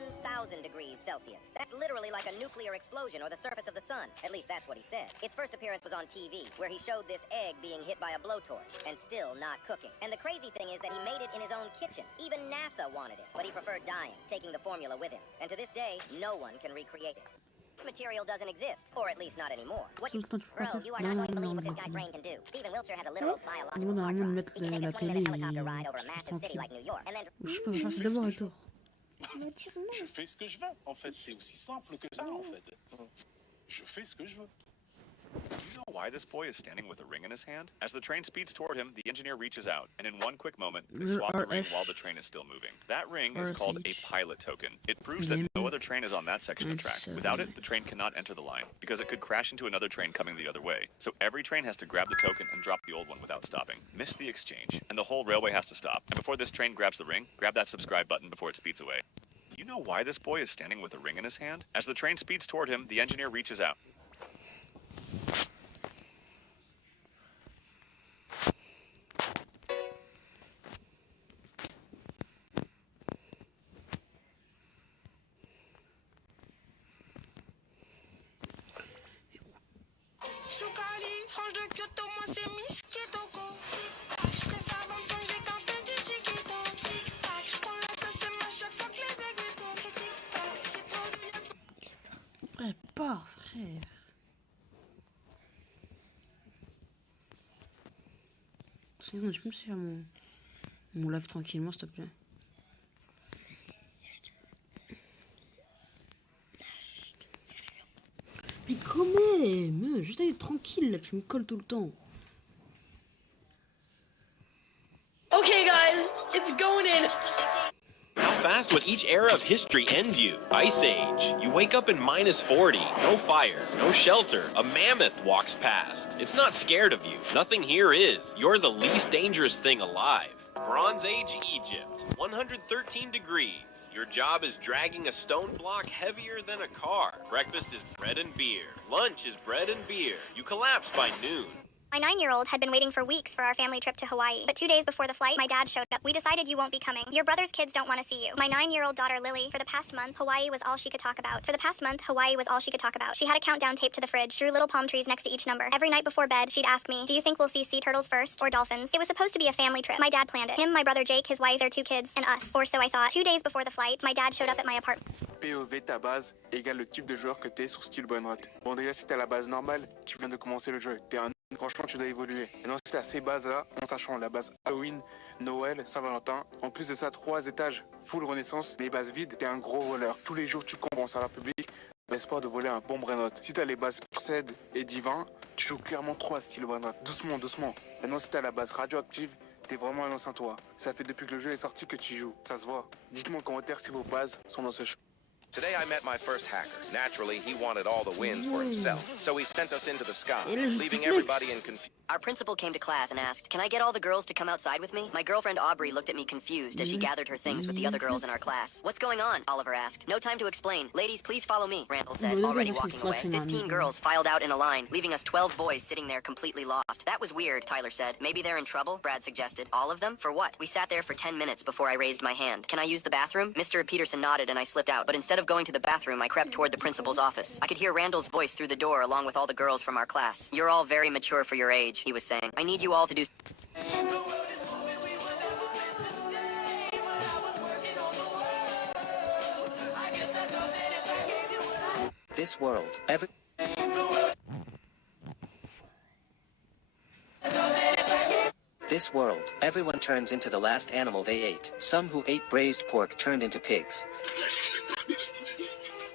degrees Celsius. That's literally like a nuclear explosion or the surface of the sun. At least that's what he said. Its first appearance was on TV, where he showed this egg being hit by a blowtorch, and still not cooking. And the crazy thing is that he made it in his own kitchen. Even NASA wanted it, but he preferred dying, taking the formula with him. And to this day, no one can recreate it. This material doesn't exist, or at least not anymore. What you... Bro, you are not going to believe what this guy's brain can do. Stephen Wiltshire has a literal biological hard drive. He can make a 20-minute helicopter ride over a massive city like New York, and then... Je fais ce que je veux, en fait. C'est aussi simple que ça, en fait. Je fais ce que je veux. Do you know why this boy is standing with a ring in his hand? As the train speeds toward him, the engineer reaches out, and in one quick moment, they swap the ring while the train is still moving. That ring is called a pilot token. It proves that no other train is on that section of track. Without it, the train cannot enter the line, because it could crash into another train coming the other way. So every train has to grab the token and drop the old one without stopping. Miss the exchange, and the whole railway has to stop. And before this train grabs the ring, grab that subscribe button before it speeds away. Do you know why this boy is standing with a ring in his hand? As the train speeds toward him, the engineer reaches out. Ouais, pars, frère. Sinon, je peux me faire mon live tranquillement, s'il te plaît. Mais quand même, juste aller tranquille là, tu me colles tout le temps. Okay, guys, it's going in. How fast would each era of history end you? Ice Age. You wake up in -40. No fire, no shelter. A mammoth walks past. It's not scared of you. Nothing here is. You're the least dangerous thing alive. Bronze Age Egypt. 113 degrees. Your job is dragging a stone block heavier than a car. Breakfast is bread and beer. Lunch is bread and beer. You collapse by noon. My 9-year-old had been waiting for weeks for our family trip to Hawaii, but 2 days before the flight, my dad showed up. We decided you won't be coming. Your brother's kids don't want to see you. My 9-year-old daughter, Lily, for the past month, Hawaii was all she could talk about. She had a countdown taped to the fridge, drew little palm trees next to each number. Every night before bed, she'd ask me, do you think we'll see sea turtles first or dolphins? It was supposed to be a family trip. My dad planned it. Him, my brother Jake, his wife, their 2 kids, and us. Or so I thought. 2 days before the flight, my dad showed up at my apartment. POV ta base égale le type de joueur que t'es sur style Brainrot. Bon déjà si t'es à la base normale, tu viens de commencer le jeu. Franchement tu dois évoluer. Et non si t'es à ces bases là, en sachant la base Halloween, Noël, Saint-Valentin, en plus de ça 3 étages, full renaissance, mais base vide, t'es un gros voleur. Tous les jours tu compenses à la public, l'espoir de voler un bon Brainrot. Si t'as les bases Cursed et Divin, tu joues clairement 3 styles Brainrot. Doucement, doucement. Maintenant si t'as la base radioactive, t'es vraiment un ancien toi. Ça fait depuis que le jeu est sorti que tu joues. Ça se voit. Dites-moi en commentaire si vos bases sont dans ce jeu. Today I met my first hacker. Naturally, he wanted all the wins for himself. So he sent us into the sky, leaving everybody in confusion. Our principal came to class and asked, can I get all the girls to come outside with me? My girlfriend Aubrey looked at me confused as she gathered her things with the other girls in our class. What's going on? Oliver asked. No time to explain. Ladies, please follow me, Randall said, already walking away. 15 girls filed out in a line, leaving us 12 boys sitting there completely lost. That was weird, Tyler said. Maybe they're in trouble, Brad suggested. All of them? For what? We sat there for 10 minutes before I raised my hand. Can I use the bathroom? Mr. Peterson nodded and I slipped out, but instead of going to the bathroom, I crept toward the principal's office. I could hear Randall's voice through the door along with all the girls from our class. You're all very mature for your age, he was saying. I need you all to do... This world, This world, everyone turns into the last animal they ate. Some who ate braised pork turned into pigs.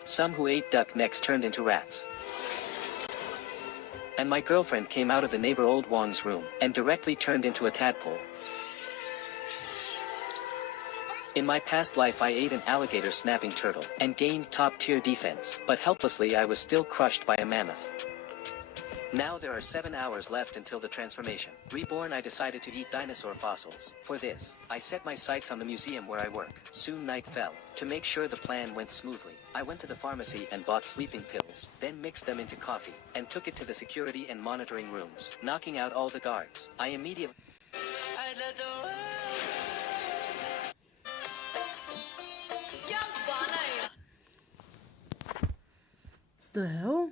Some who ate duck necks turned into rats. And my girlfriend came out of the neighbor old Wong's room, and directly turned into a tadpole. In my past life I ate an alligator snapping turtle, and gained top-tier defense, but helplessly I was still crushed by a mammoth. Now there are 7 hours left until the transformation. Reborn, I decided to eat dinosaur fossils. For this, I set my sights on the museum where I work. Soon night fell. To make sure the plan went smoothly, I went to the pharmacy and bought sleeping pills, then mixed them into coffee, and took it to the security and monitoring rooms, knocking out all the guards. I immediately... The hell?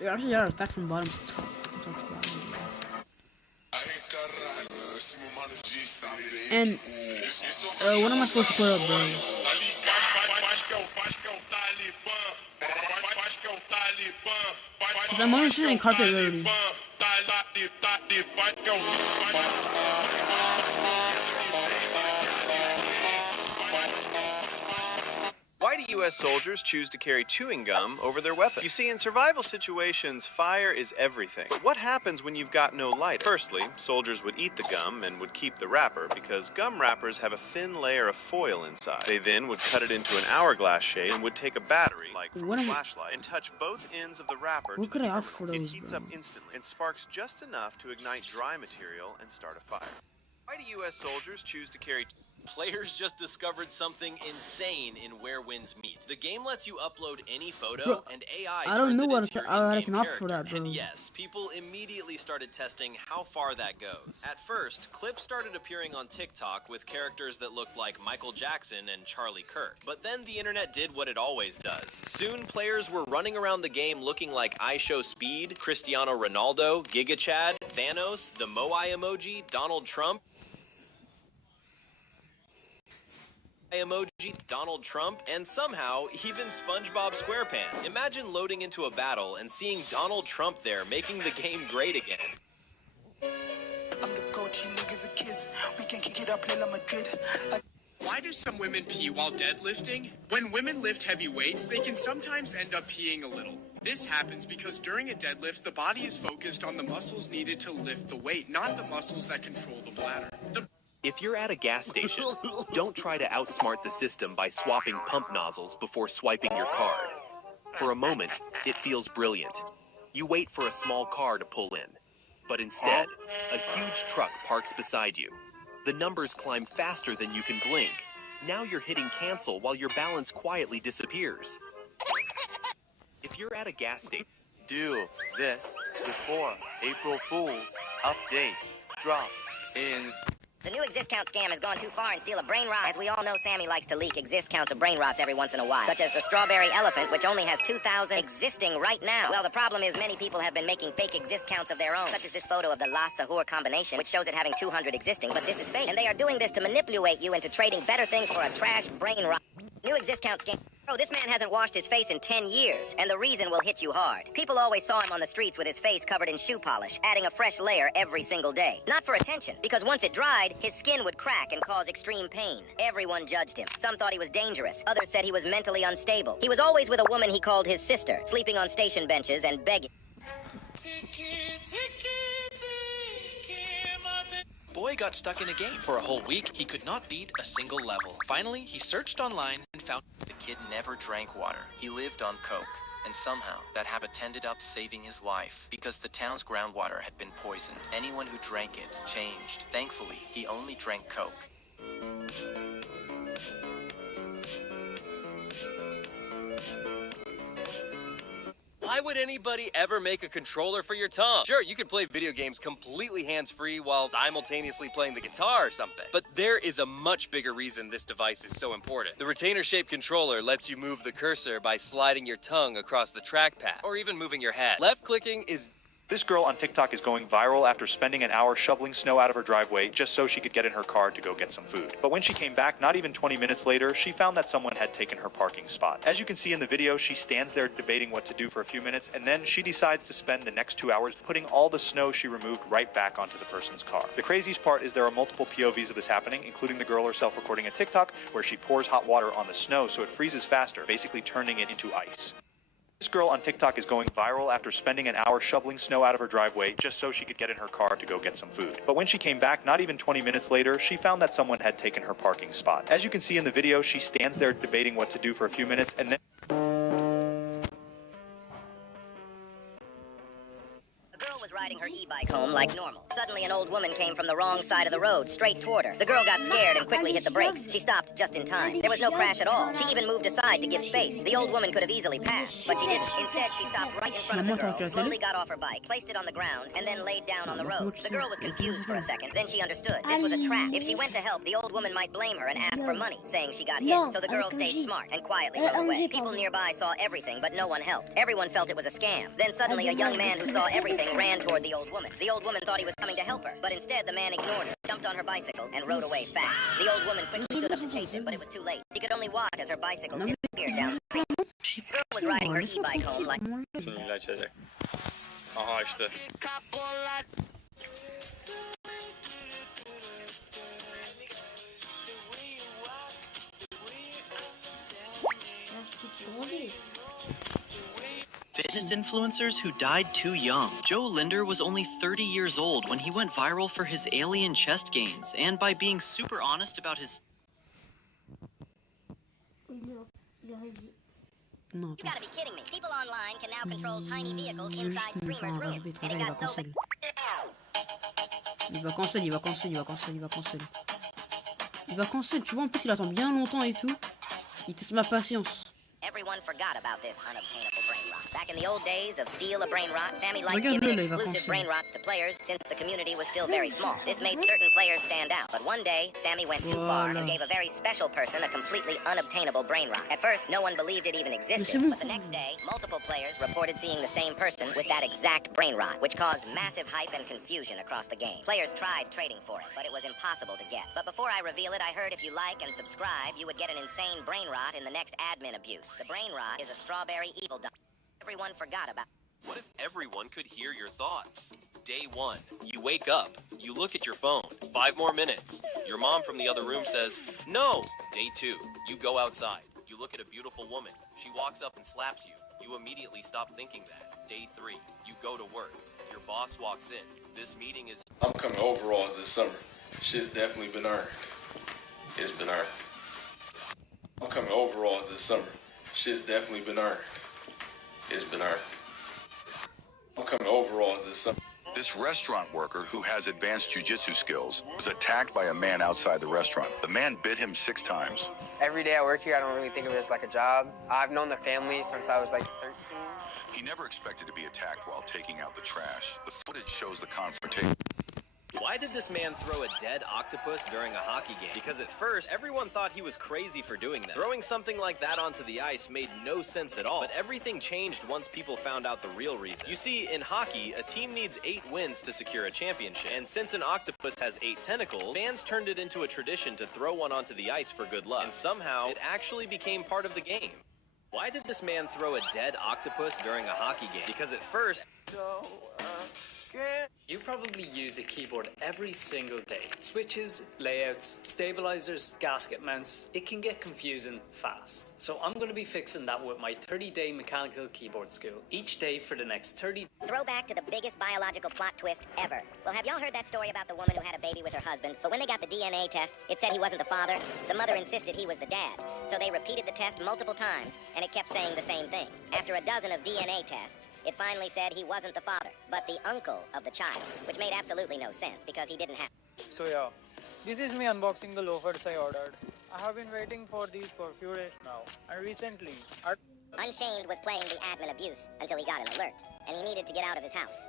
Yeah, actually, yeah, start from bottom to top. Top to bottom. And what am I supposed to put up, bro? Cause I'm only shooting carpet already. Why do U.S. soldiers choose to carry chewing gum over their weapons? You see, in survival situations, fire is everything. But what happens when you've got no light? Firstly, soldiers would eat the gum and would keep the wrapper because gum wrappers have a thin layer of foil inside. They then would cut it into an hourglass shape and would take a battery, like from a flashlight, and touch both ends of the wrapper to the terminal. It heats up instantly and sparks just enough to ignite dry material and start a fire. Why do U.S. soldiers choose to carry... Players just discovered something insane in Where Winds Meet. The game lets you upload any photo, Bro, and AI I don't turns know it what into your I in-game can opt for character. that, bro. And yes, people immediately started testing how far that goes. At first, clips started appearing on TikTok with characters that looked like Michael Jackson and Charlie Kirk. But then the internet did what it always does. Soon, players were running around the game looking like iShowSpeed, Cristiano Ronaldo, Giga Chad, Thanos, the Moai emoji, Donald Trump, Donald Trump, and somehow even SpongeBob SquarePants. Imagine loading into a battle and seeing Donald Trump there making the game great again. I'm the coach, you niggas are kids. We can kick it up, play La Madrid. Why do some women pee while deadlifting? When women lift heavy weights, they can sometimes end up peeing a little. This happens because during a deadlift, the body is focused on the muscles needed to lift the weight, not the muscles that control the bladder. If you're at a gas station, don't try to outsmart the system by swapping pump nozzles before swiping your card. For a moment, it feels brilliant. You wait for a small car to pull in. But instead, a huge truck parks beside you. The numbers climb faster than you can blink. Now you're hitting cancel while your balance quietly disappears. If you're at a gas station, do this before April Fool's update drops in... The new exist count scam has gone too far and steal a brain rot. As we all know, Sammy likes to leak exist counts of brain rots every once in a while, such as the strawberry elephant, which only has 2,000 existing right now. Well, the problem is many people have been making fake exist counts of their own, such as this photo of the La Sahur combination, which shows it having 200 existing, but this is fake. And they are doing this to manipulate you into trading better things for a trash brain rot. New exist count scam. Bro, this man hasn't washed his face in 10 years, and the reason will hit you hard. People always saw him on the streets with his face covered in shoe polish, adding a fresh layer every single day. Not for attention, because once it dried, his skin would crack and cause extreme pain. Everyone judged him. Some thought he was dangerous. Others said he was mentally unstable. He was always with a woman he called his sister, sleeping on station benches and begging. Boy got stuck in a game. For a whole week, he could not beat a single level. Finally, he searched online and found the kid never drank water. He lived on Coke. And somehow, that habit ended up saving his life, because the town's groundwater had been poisoned. Anyone who drank it changed. Thankfully, he only drank Coke. Why would anybody ever make a controller for your tongue? Sure, you could play video games completely hands-free while simultaneously playing the guitar or something. But there is a much bigger reason this device is so important. The retainer-shaped controller lets you move the cursor by sliding your tongue across the trackpad, or even moving your head. Left-clicking is... This girl on TikTok is going viral after spending an hour shoveling snow out of her driveway just so she could get in her car to go get some food. But when she came back, not even 20 minutes later, she found that someone had taken her parking spot. As you can see in the video, she stands there debating what to do for a few minutes, and then she decides to spend the next 2 hours putting all the snow she removed right back onto the person's car. The craziest part is there are multiple POVs of this happening, including the girl herself recording a TikTok where she pours hot water on the snow so it freezes faster, basically turning it into ice. This girl on TikTok is going viral after spending an hour shoveling snow out of her driveway just so she could get in her car to go get some food. But when she came back, not even 20 minutes later, she found that someone had taken her parking spot. As you can see in the video, she stands there debating what to do for a few minutes, and then... Riding her e-bike home like normal. Suddenly an old woman came from the wrong side of the road, straight toward her. The girl got scared and quickly hit the brakes. She stopped just in time. There was no crash at all. She even moved aside to give space. The old woman could have easily passed, but she didn't. Instead, she stopped right in front of the girl, slowly got off her bike, placed it on the ground, and then laid down on the road. The girl was confused for a second. Then she understood. This was a trap. If she went to help, the old woman might blame her and ask for money, saying she got hit. So the girl stayed smart and quietly rode away. People nearby saw everything, but no one helped. Everyone felt it was a scam. Then suddenly a young man who saw everything ran toward the old woman. The old woman thought he was coming to help her, but instead the man ignored her, jumped on her bicycle, and rode away fast. The old woman quickly stood up to chase him, but it was too late. She could only watch as her bicycle disappeared down the street. The girl was riding her e-bike home like... Aha işte. Fitness influencers who died too young. Joe Linder was only 30 years old when he went viral for his alien chest gains, and by being super honest about his... You gotta be kidding me. People online can now control tiny vehicles inside streamers' rooms, and it got so bad. Il va cancel. Il va cancel, tu vois, en plus il attend bien longtemps et tout. Il teste ma patience. Everyone forgot about this unobtainable brain rot. Back in the old days of steal a brain rot, Sammy liked Regarde-le, giving là, il va exclusive cancel. brain rots to players since the community was still very small. This made certain players stand out. But one day, Sammy went too far and gave a very special person a completely unobtainable brain rot. At first, no one believed it even existed. But the next day, multiple players reported seeing the same person with that exact brain rot, which caused massive hype and confusion across the game. Players tried trading for it, but it was impossible to get. But before I reveal it, I heard if you like and subscribe, you would get an insane brain rot in the next admin abuse. The brain rot is a strawberry evil dog. Everyone forgot about. What if everyone could hear your thoughts? Day 1, you wake up, you look at your phone, 5 more minutes. Your mom from the other room says, no. Day 2, you go outside, you look at a beautiful woman, she walks up and slaps you. You immediately stop thinking that. Day 3, you go to work, your boss walks in, this meeting is. I'm coming overalls this summer. Shit's definitely been earned. It's been earned. I'm coming overalls this summer. Shit's definitely been earned. It's been earned. I'm coming overalls this summer. This restaurant worker who has advanced jiu-jitsu skills was attacked by a man outside the restaurant. The man bit him 6 times. Every day I work here, I don't really think of it as like a job. I've known the family since I was like 13. He never expected to be attacked while taking out the trash. The footage shows the confrontation. Why did this man throw a dead octopus during a hockey game? Because at first, everyone thought he was crazy for doing that. Throwing something like that onto the ice made no sense at all. But everything changed once people found out the real reason. You see, in hockey, a team needs 8 wins to secure a championship. And since an octopus has 8 tentacles, fans turned it into a tradition to throw one onto the ice for good luck. And somehow, it actually became part of the game. Why did this man throw a dead octopus during a hockey game? Because at first... You probably use a keyboard every single day. Switches, layouts, stabilizers, gasket mounts. It can get confusing fast. So I'm going to be fixing that with my 30-day mechanical keyboard school. Each day for the next 30... Throwback to the biggest biological plot twist ever. Well, have y'all heard that story about the woman who had a baby with her husband, but when they got the DNA test, it said he wasn't the father? The mother insisted he was the dad. So they repeated the test multiple times, and it kept saying the same thing. After a dozen of DNA tests, it finally said he wasn't the father, but the uncle of the child, which made absolutely no sense because he didn't have. So yeah, this is me unboxing the loafers I ordered. I have been waiting for these for a few days now, and recently Unshamed was playing the admin abuse until he got an alert, and he needed to get out of his house.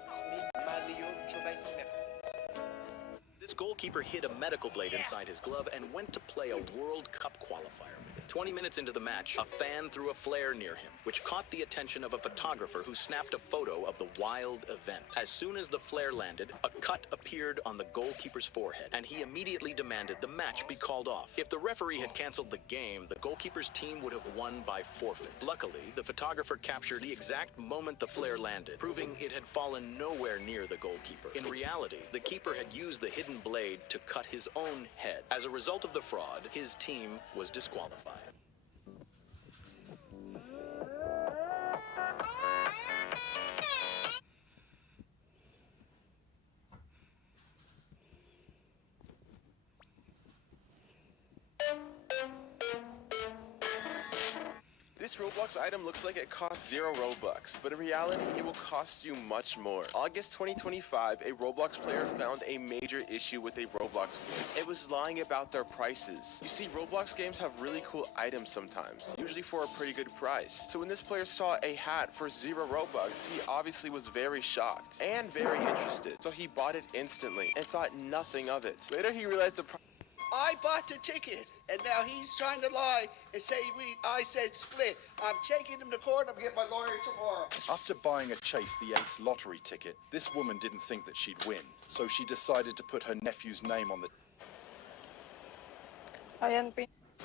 This goalkeeper hid a medical blade inside his glove and went to play a World Cup qualifier. 20 minutes into the match, a fan threw a flare near him, which caught the attention of a photographer who snapped a photo of the wild event. As soon as the flare landed, a cut appeared on the goalkeeper's forehead, and he immediately demanded the match be called off. If the referee had canceled the game, the goalkeeper's team would have won by forfeit. Luckily, the photographer captured the exact moment the flare landed, proving it had fallen nowhere near the goalkeeper. In reality, the keeper had used the hidden blade to cut his own head. As a result of the fraud, his team was disqualified. This Roblox item looks like it costs 0 Robux, but in reality, it will cost you much more. August 2025, a Roblox player found a major issue with a Roblox game. It was lying about their prices. You see, Roblox games have really cool items sometimes, usually for a pretty good price. So when this player saw a hat for 0 Robux, he obviously was very shocked and very interested. So he bought it instantly and thought nothing of it. Later, he realized the I bought the ticket, and now he's trying to lie and say I said split. I'm taking him to court. I'm getting my lawyer tomorrow. After buying a Chase the Ace lottery ticket, this woman didn't think that she'd win, so she decided to put her nephew's name on the...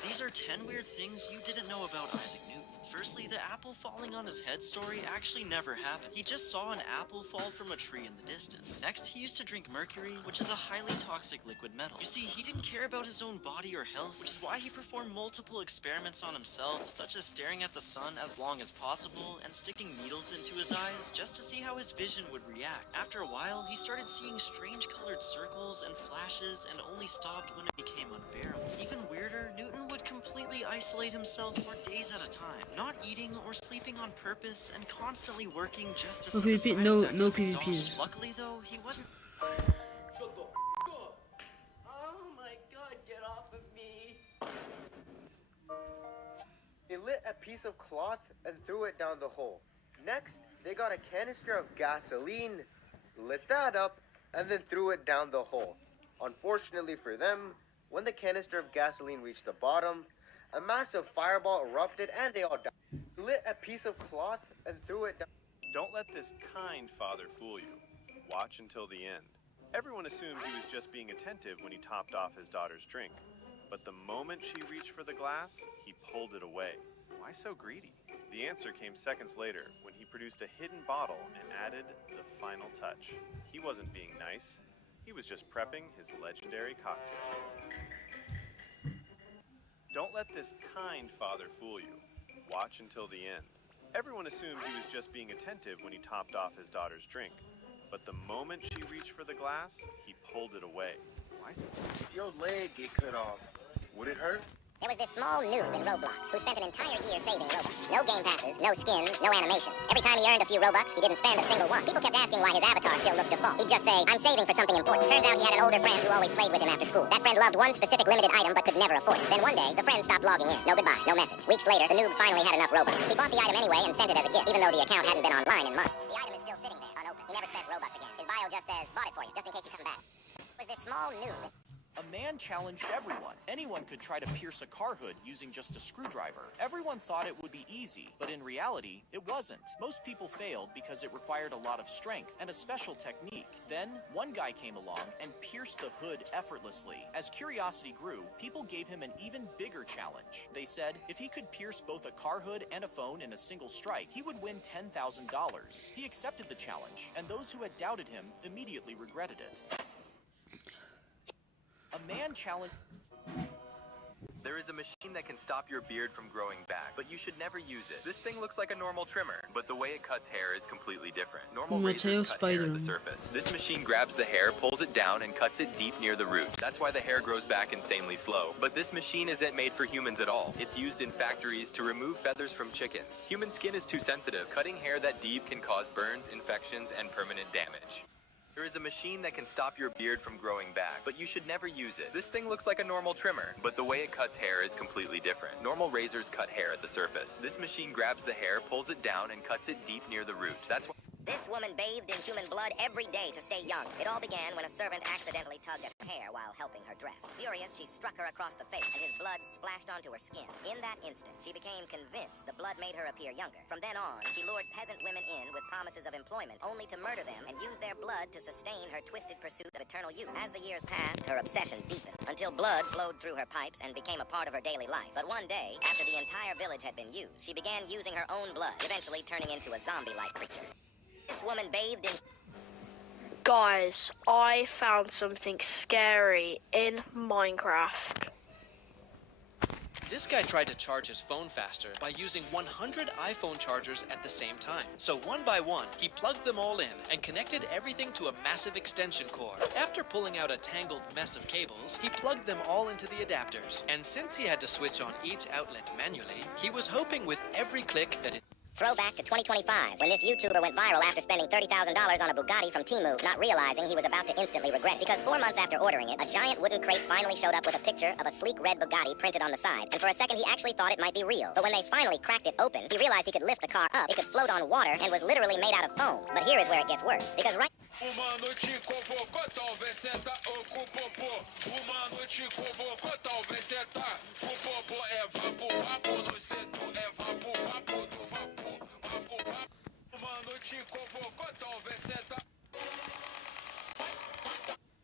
These are 10 weird things you didn't know about Isaac Newton. Firstly, the apple falling on his head story actually never happened. He just saw an apple fall from a tree in the distance. Next, he used to drink mercury, which is a highly toxic liquid metal. You see, he didn't care about his own body or health, which is why he performed multiple experiments on himself, such as staring at the sun as long as possible and sticking needles into his eyes just to see how his vision would react. After a while, he started seeing strange colored circles and flashes and only stopped when it became unbearable. Even weirder, Newton would completely isolate himself for days at a time, not eating or sleeping on purpose and constantly working just to see the side effects of exhaustion. Luckily though, he wasn't... Shut the f*** up! Oh my god, get off of me! They lit a piece of cloth and threw it down the hole. Next, they got a canister of gasoline, lit that up, and then threw it down the hole. Unfortunately for them, when the canister of gasoline reached the bottom, a massive fireball erupted and they all died. They lit a piece of cloth and threw it down. Don't let this kind father fool you. Watch until the end. Everyone assumed he was just being attentive when he topped off his daughter's drink. But the moment she reached for the glass, he pulled it away. Why so greedy? The answer came seconds later when he produced a hidden bottle and added the final touch. He wasn't being nice. He was just prepping his legendary cocktail. Don't let this kind father fool you. Watch until the end. Everyone assumed he was just being attentive when he topped off his daughter's drink. But the moment she reached for the glass, he pulled it away. Why? Your leg get cut off. Would it hurt? There was this small noob in Roblox who spent an entire year saving Robux. No game passes, no skins, no animations. Every time he earned a few Robux, he didn't spend a single one. People kept asking why his avatar still looked default. He'd just say, I'm saving for something important. Turns out he had an older friend who always played with him after school. That friend loved one specific limited item but could never afford it. Then one day, the friend stopped logging in. No goodbye, no message. Weeks later, the noob finally had enough Robux. He bought the item anyway and sent it as a gift, even though the account hadn't been online in months. The item is still sitting there, unopened. He never spent Robux again. His bio just says, bought it for you, just in case you come back. It was this small noob. A man challenged everyone. Anyone could try to pierce a car hood using just a screwdriver. Everyone thought it would be easy, but in reality, it wasn't. Most people failed because it required a lot of strength and a special technique. Then, one guy came along and pierced the hood effortlessly. As curiosity grew, people gave him an even bigger challenge. They said if he could pierce both a car hood and a phone in a single strike, he would win $10,000. He accepted the challenge, and those who had doubted him immediately regretted it. A man challenged... There is a machine that can stop your beard from growing back, but you should never use it. This thing looks like a normal trimmer, but the way it cuts hair is completely different. Normal razors cut hair at the surface. This machine grabs the hair, pulls it down, and cuts it deep near the root. That's why the hair grows back insanely slow. But this machine isn't made for humans at all. It's used in factories to remove feathers from chickens. Human skin is too sensitive. Cutting hair that deep can cause burns, infections, and permanent damage. There is a machine that can stop your beard from growing back, but you should never use it. This thing looks like a normal trimmer, but the way it cuts hair is completely different. Normal razors cut hair at the surface. This machine grabs the hair, pulls it down, and cuts it deep near the root. That's why... This woman bathed in human blood every day to stay young. It all began when a servant accidentally tugged at her hair while helping her dress. Furious, she struck her across the face, and his blood splashed onto her skin. In that instant, she became convinced the blood made her appear younger. From then on, she lured peasant women in with promises of employment, only to murder them and use their blood to sustain her twisted pursuit of eternal youth. As the years passed, her obsession deepened, until blood flowed through her pipes and became a part of her daily life. But one day, after the entire village had been used, she began using her own blood, eventually turning into a zombie-like creature. This woman bathed in... Guys, I found something scary in Minecraft. This guy tried to charge his phone faster by using 100 iPhone chargers at the same time. So one by one, he plugged them all in and connected everything to a massive extension cord. After pulling out a tangled mess of cables, he plugged them all into the adapters. And since he had to switch on each outlet manually, he was hoping with every click that it... Throwback to 2025, when this YouTuber went viral after spending $30,000 on a Bugatti from Temu, not realizing he was about to instantly regret it. Because 4 months after ordering it, a giant wooden crate finally showed up with a picture of a sleek red Bugatti printed on the side. And for a second, he actually thought it might be real. But when they finally cracked it open, he realized he could lift the car up, it could float on water, and was literally made out of foam. But here is where it gets worse. Because right...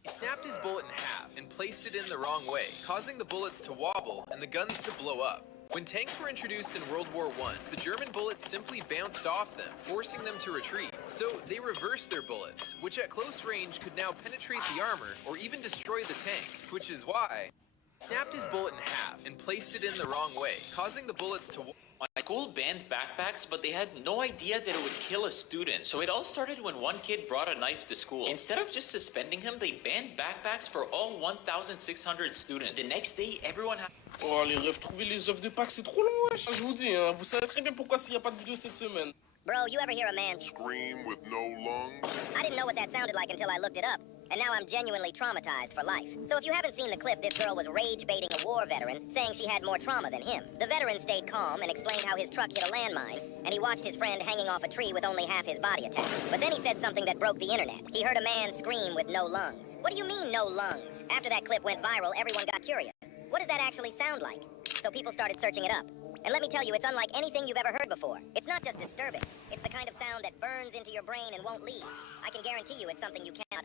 He snapped his bullet in half and placed it in the wrong way, causing the bullets to wobble and the guns to blow up. When tanks were introduced in World War I, the German bullets simply bounced off them, forcing them to retreat. So they reversed their bullets, which at close range could now penetrate the armor or even destroy the tank, which is why he snapped his bullet in half and placed it in the wrong way, causing the bullets to My school banned backpacks, but they had no idea that it would kill a student. So it all started when one kid brought a knife to school. Instead of just suspending him, they banned backpacks for all 1,600 students. The next day, everyone had... Oh, allez, retrouver les œuvres de Pâques, c'est trop long, wesh. Je vous dis, hein, vous savez très bien pourquoi s'il n'y a pas de vidéo cette semaine. Bro, you ever hear a man scream with no lungs? I didn't know what that sounded like until I looked it up. and now I'm genuinely traumatized for life. So if you haven't seen the clip, this girl was rage baiting a war veteran, saying she had more trauma than him. The veteran stayed calm and explained how his truck hit a landmine, and he watched his friend hanging off a tree with only half his body attached. But then he said something that broke the internet. He heard a man scream with no lungs. What do you mean, no lungs? After that clip went viral, everyone got curious. What does that actually sound like? So people started searching it up. And let me tell you, it's unlike anything you've ever heard before. It's not just disturbing. It's the kind of sound that burns into your brain and won't leave. I can guarantee you it's something you cannot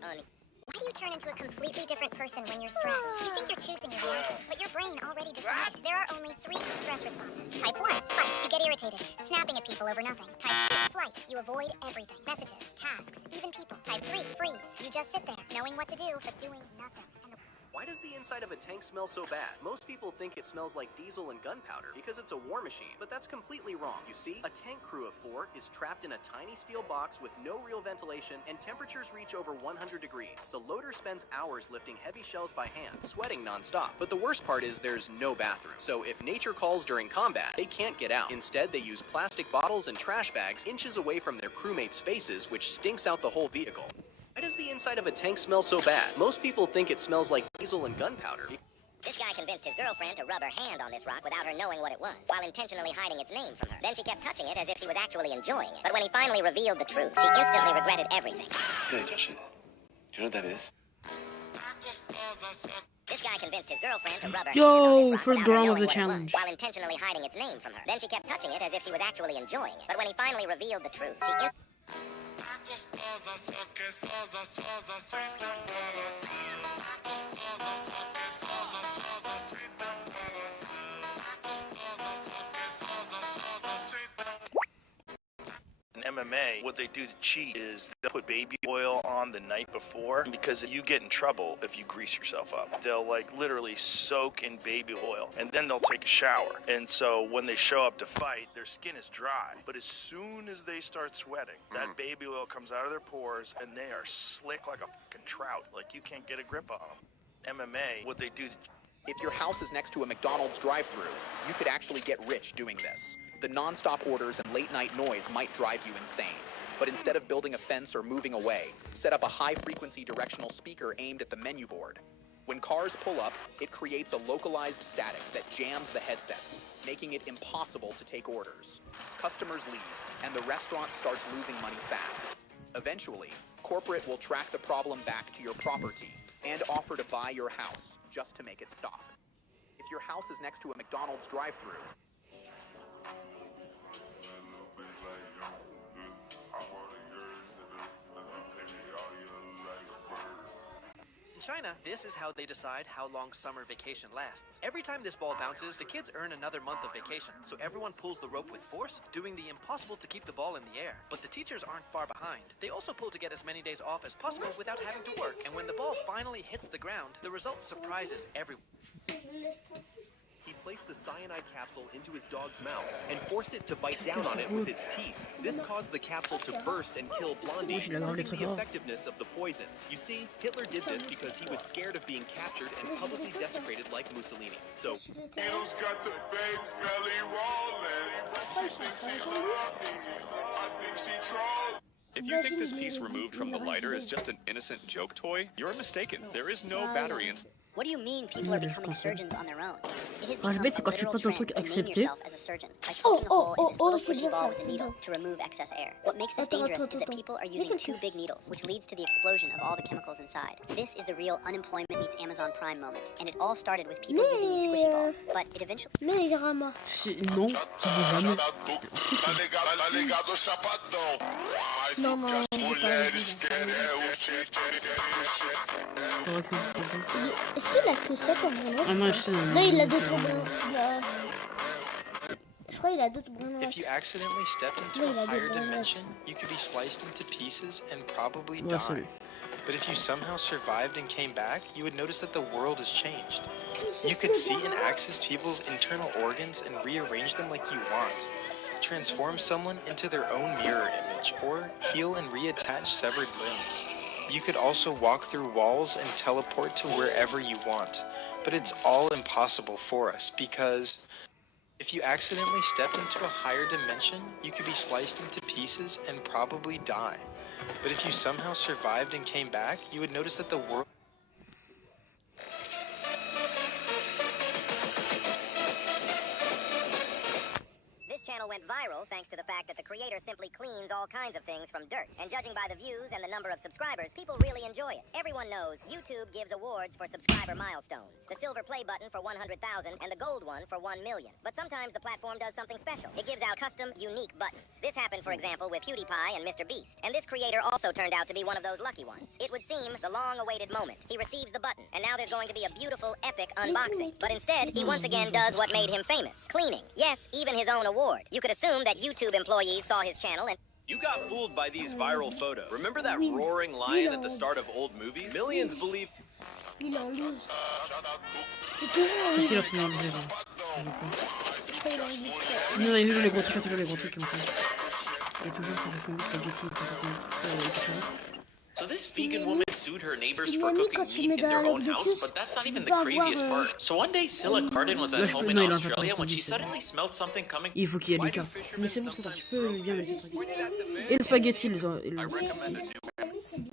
Why do you turn into a completely different person when you're stressed? You think you're choosing your reaction, but your brain already decided. There are only 3 stress responses. Type 1, fight. You get irritated, snapping at people over nothing. Type 2, flight. You avoid everything. Messages, tasks, even people. Type 3, freeze. You just sit there, knowing what to do, but doing nothing. Why does the inside of a tank smell so bad? Most people think it smells like diesel and gunpowder because it's a war machine, but that's completely wrong. You see, a tank crew of 4 is trapped in a tiny steel box with no real ventilation, and temperatures reach over 100 degrees. The loader spends hours lifting heavy shells by hand, sweating nonstop. But the worst part is there's no bathroom. So if nature calls during combat, they can't get out. Instead, they use plastic bottles and trash bags inches away from their crewmates' faces, which stinks out the whole vehicle. Why does the inside of a tank smell so bad? Most people think it smells like diesel and gunpowder. This guy convinced his girlfriend to rub her hand on this rock without her knowing what it was, while intentionally hiding its name from her. Then she kept touching it as if she was actually enjoying it. But when he finally revealed the truth, she instantly regretted everything. Hey, Josh, do you know what that is? This guy convinced his girlfriend to rub her hand Yo, on this rock first without her round of knowing the what it was, challenge. while intentionally hiding its name from her. Then she kept touching it as if she was actually enjoying it. But when he finally revealed the truth, she In MMA, what they do to cheat is they'll put baby oil on the night before, because you get in trouble if you grease yourself up. They'll like literally soak in baby oil and then they'll take a shower. And so when they show up to fight, their skin is dry. But as soon as they start sweating, that baby oil comes out of their pores and they are slick like a fucking trout. Like you can't get a grip on them. MMA, what they do to If your house is next to a McDonald's drive-thru, you could actually get rich doing this. The non-stop orders and late-night noise might drive you insane. But instead of building a fence or moving away, set up a high-frequency directional speaker aimed at the menu board. When cars pull up, it creates a localized static that jams the headsets, making it impossible to take orders. Customers leave, and the restaurant starts losing money fast. Eventually, corporate will track the problem back to your property and offer to buy your house just to make it stop. If your house is next to a McDonald's drive-thru, In China, this is how they decide how long summer vacation lasts. Every time this ball bounces, the kids earn another month of vacation, so everyone pulls the rope with force, doing the impossible to keep the ball in the air. But the teachers aren't far behind. They also pull to get as many days off as possible without having to work, and when the ball finally hits the ground, the result surprises everyone. He placed the cyanide capsule into his dog's mouth and forced it to bite down on it with its teeth. This caused the capsule to burst and kill Blondie, proving the effectiveness of the poison. You see, Hitler did this because he was scared of being captured and publicly desecrated like Mussolini. So... If you think this piece removed from the lighter is just an innocent joke toy, you're mistaken. There is no battery inside. What do you mean people are becoming surgeons on their own? It has Ah, je become bête, c'est a quand tu literal passes un trend truc to name accepté. yourself as a surgeon by poking a hole in this little squishy ball with a needle to remove excess air. What makes this dangerous is that people are using 2 big needles, which leads to the explosion of all the chemicals inside. This is the real unemployment meets Amazon Prime moment, and it all started with people using these squishy balls, but it eventually... Non, ça veut jamais. Non, non, Est-ce qu'il a que ça comme grenade? Ah non, je sais. Non, il a d'autres grenades. Je crois qu'il a d'autres grenades. If you accidentally stepped into a higher dimension, you could be sliced into pieces and probably die. But if you somehow survived and came back, you would notice that the world has changed. You could see and access people's internal organs and rearrange them like you want. Transform someone into their own mirror image, or heal and reattach severed limbs. You could also walk through walls and teleport to wherever you want. But it's all impossible for us because if you accidentally stepped into a higher dimension, you could be sliced into pieces and probably die. But if you somehow survived and came back, you would notice that the world... This channel went viral thanks to the fact that the creator simply cleans all kinds of things from dirt. And judging by the views and the number of subscribers, people really enjoy it. Everyone knows YouTube gives awards for subscriber milestones. The silver play button for 100,000 and the gold one for 1 million. But sometimes the platform does something special. It gives out custom, unique buttons. This happened, for example, with PewDiePie and Mr. Beast. And this creator also turned out to be one of those lucky ones. It would seem the long-awaited moment. He receives the button, and now there's going to be a beautiful, epic unboxing. But instead, he once again does what made him famous. Cleaning. Yes, even his own award. You could assume that YouTube employees saw his channel and... You got fooled by these viral photos. Remember that roaring lion at the start of old movies? Millions believe... Il est en loose. Non, il y a toujours les gros trucs, il y a toujours les gros trucs comme ça. Il y a toujours spaghetti, So this vegan woman sued her neighbors for cooking meat in their own house, but that's not even the craziest part. So one day, Scylla Cardin was at home in Australia when she suddenly smelled something coming. Il faut qu'il y ait des cartes. Mais c'est bon, tu peux bien mettre le spaghetti. Et le spaghetti,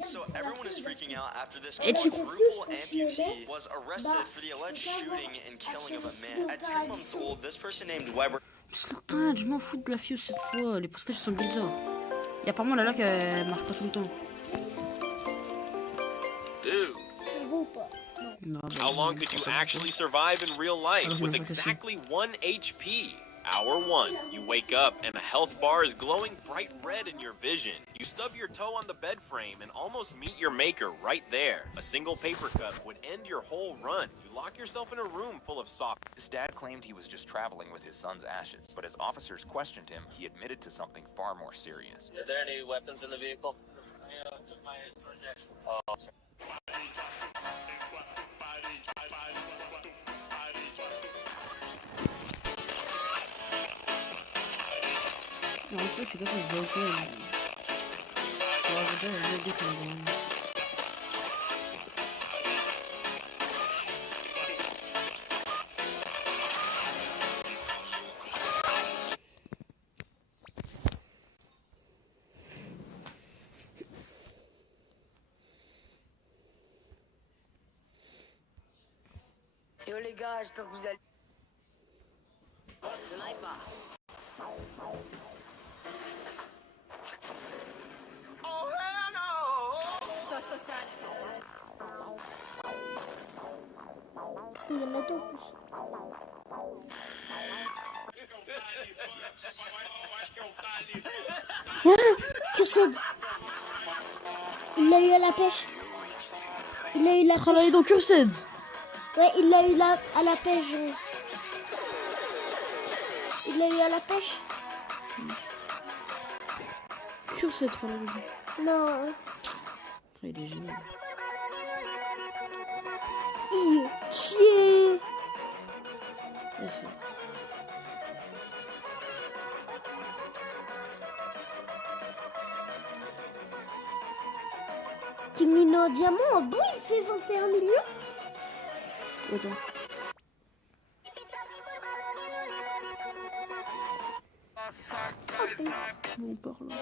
So everyone is freaking out after this Et tu quadruple amputee was arrested for the alleged shooting and killing of a man. At 10 months old, this person named Weber... Je m'en fous de la fille cette fois, les postages sont bizarres. Et apparemment la laque elle marche pas tout le temps. Dude. How long could you actually survive in real life with exactly 1 HP? Hour 1, you wake up and a health bar is glowing bright red in your vision. You stub your toe on the bed frame and almost meet your maker right there. A single paper cut would end your whole run. You lock yourself in a room full of sock. His dad claimed he was just traveling with his son's ashes, but as officers questioned him, he admitted to something far more serious. Are there any weapons in the vehicle? Oh, sorry. Non, en fait, tu dois faire des jeux. Yo les gars, j'espère que vous allez... Sniper. Oh hell no! Il y en a deux en plus. Qu'est-ce que il l'a eu à la pêche. Il a eu la travailler dans Cursed. Ouais, il l'a eu là à la pêche. Il l'a eu à la pêche. Cursed, non. Il est génial. Chier. Kimino Diamant, oh bon, il fait 21 millions. Attends. On parle.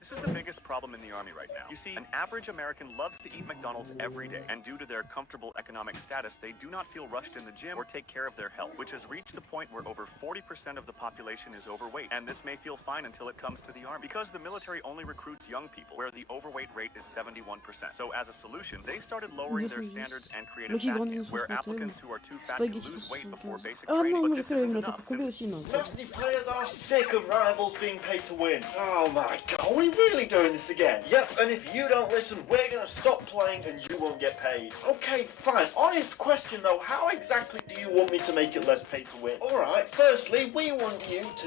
This is the biggest problem in the Army right now. You see, an average American loves to eat McDonald's every day, and due to their comfortable economic status, they do not feel rushed in the gym or take care of their health, which has reached the point where over 40% of the population is overweight, and this may feel fine until it comes to the Army, because the military only recruits young people, where the overweight rate is 71%. So as a solution, they started lowering their standards and created fat camps, where applicants who are too fat can lose weight before basic training, but this isn't enough. Dusty players are sick of rivals being paid to win. Oh my god, are we really doing this again? Yep, and if you don't listen, we're gonna stop playing and you won't get paid. Okay, fine. Honest question though, how exactly do you want me to make it less pay to win? Alright, firstly, we want you to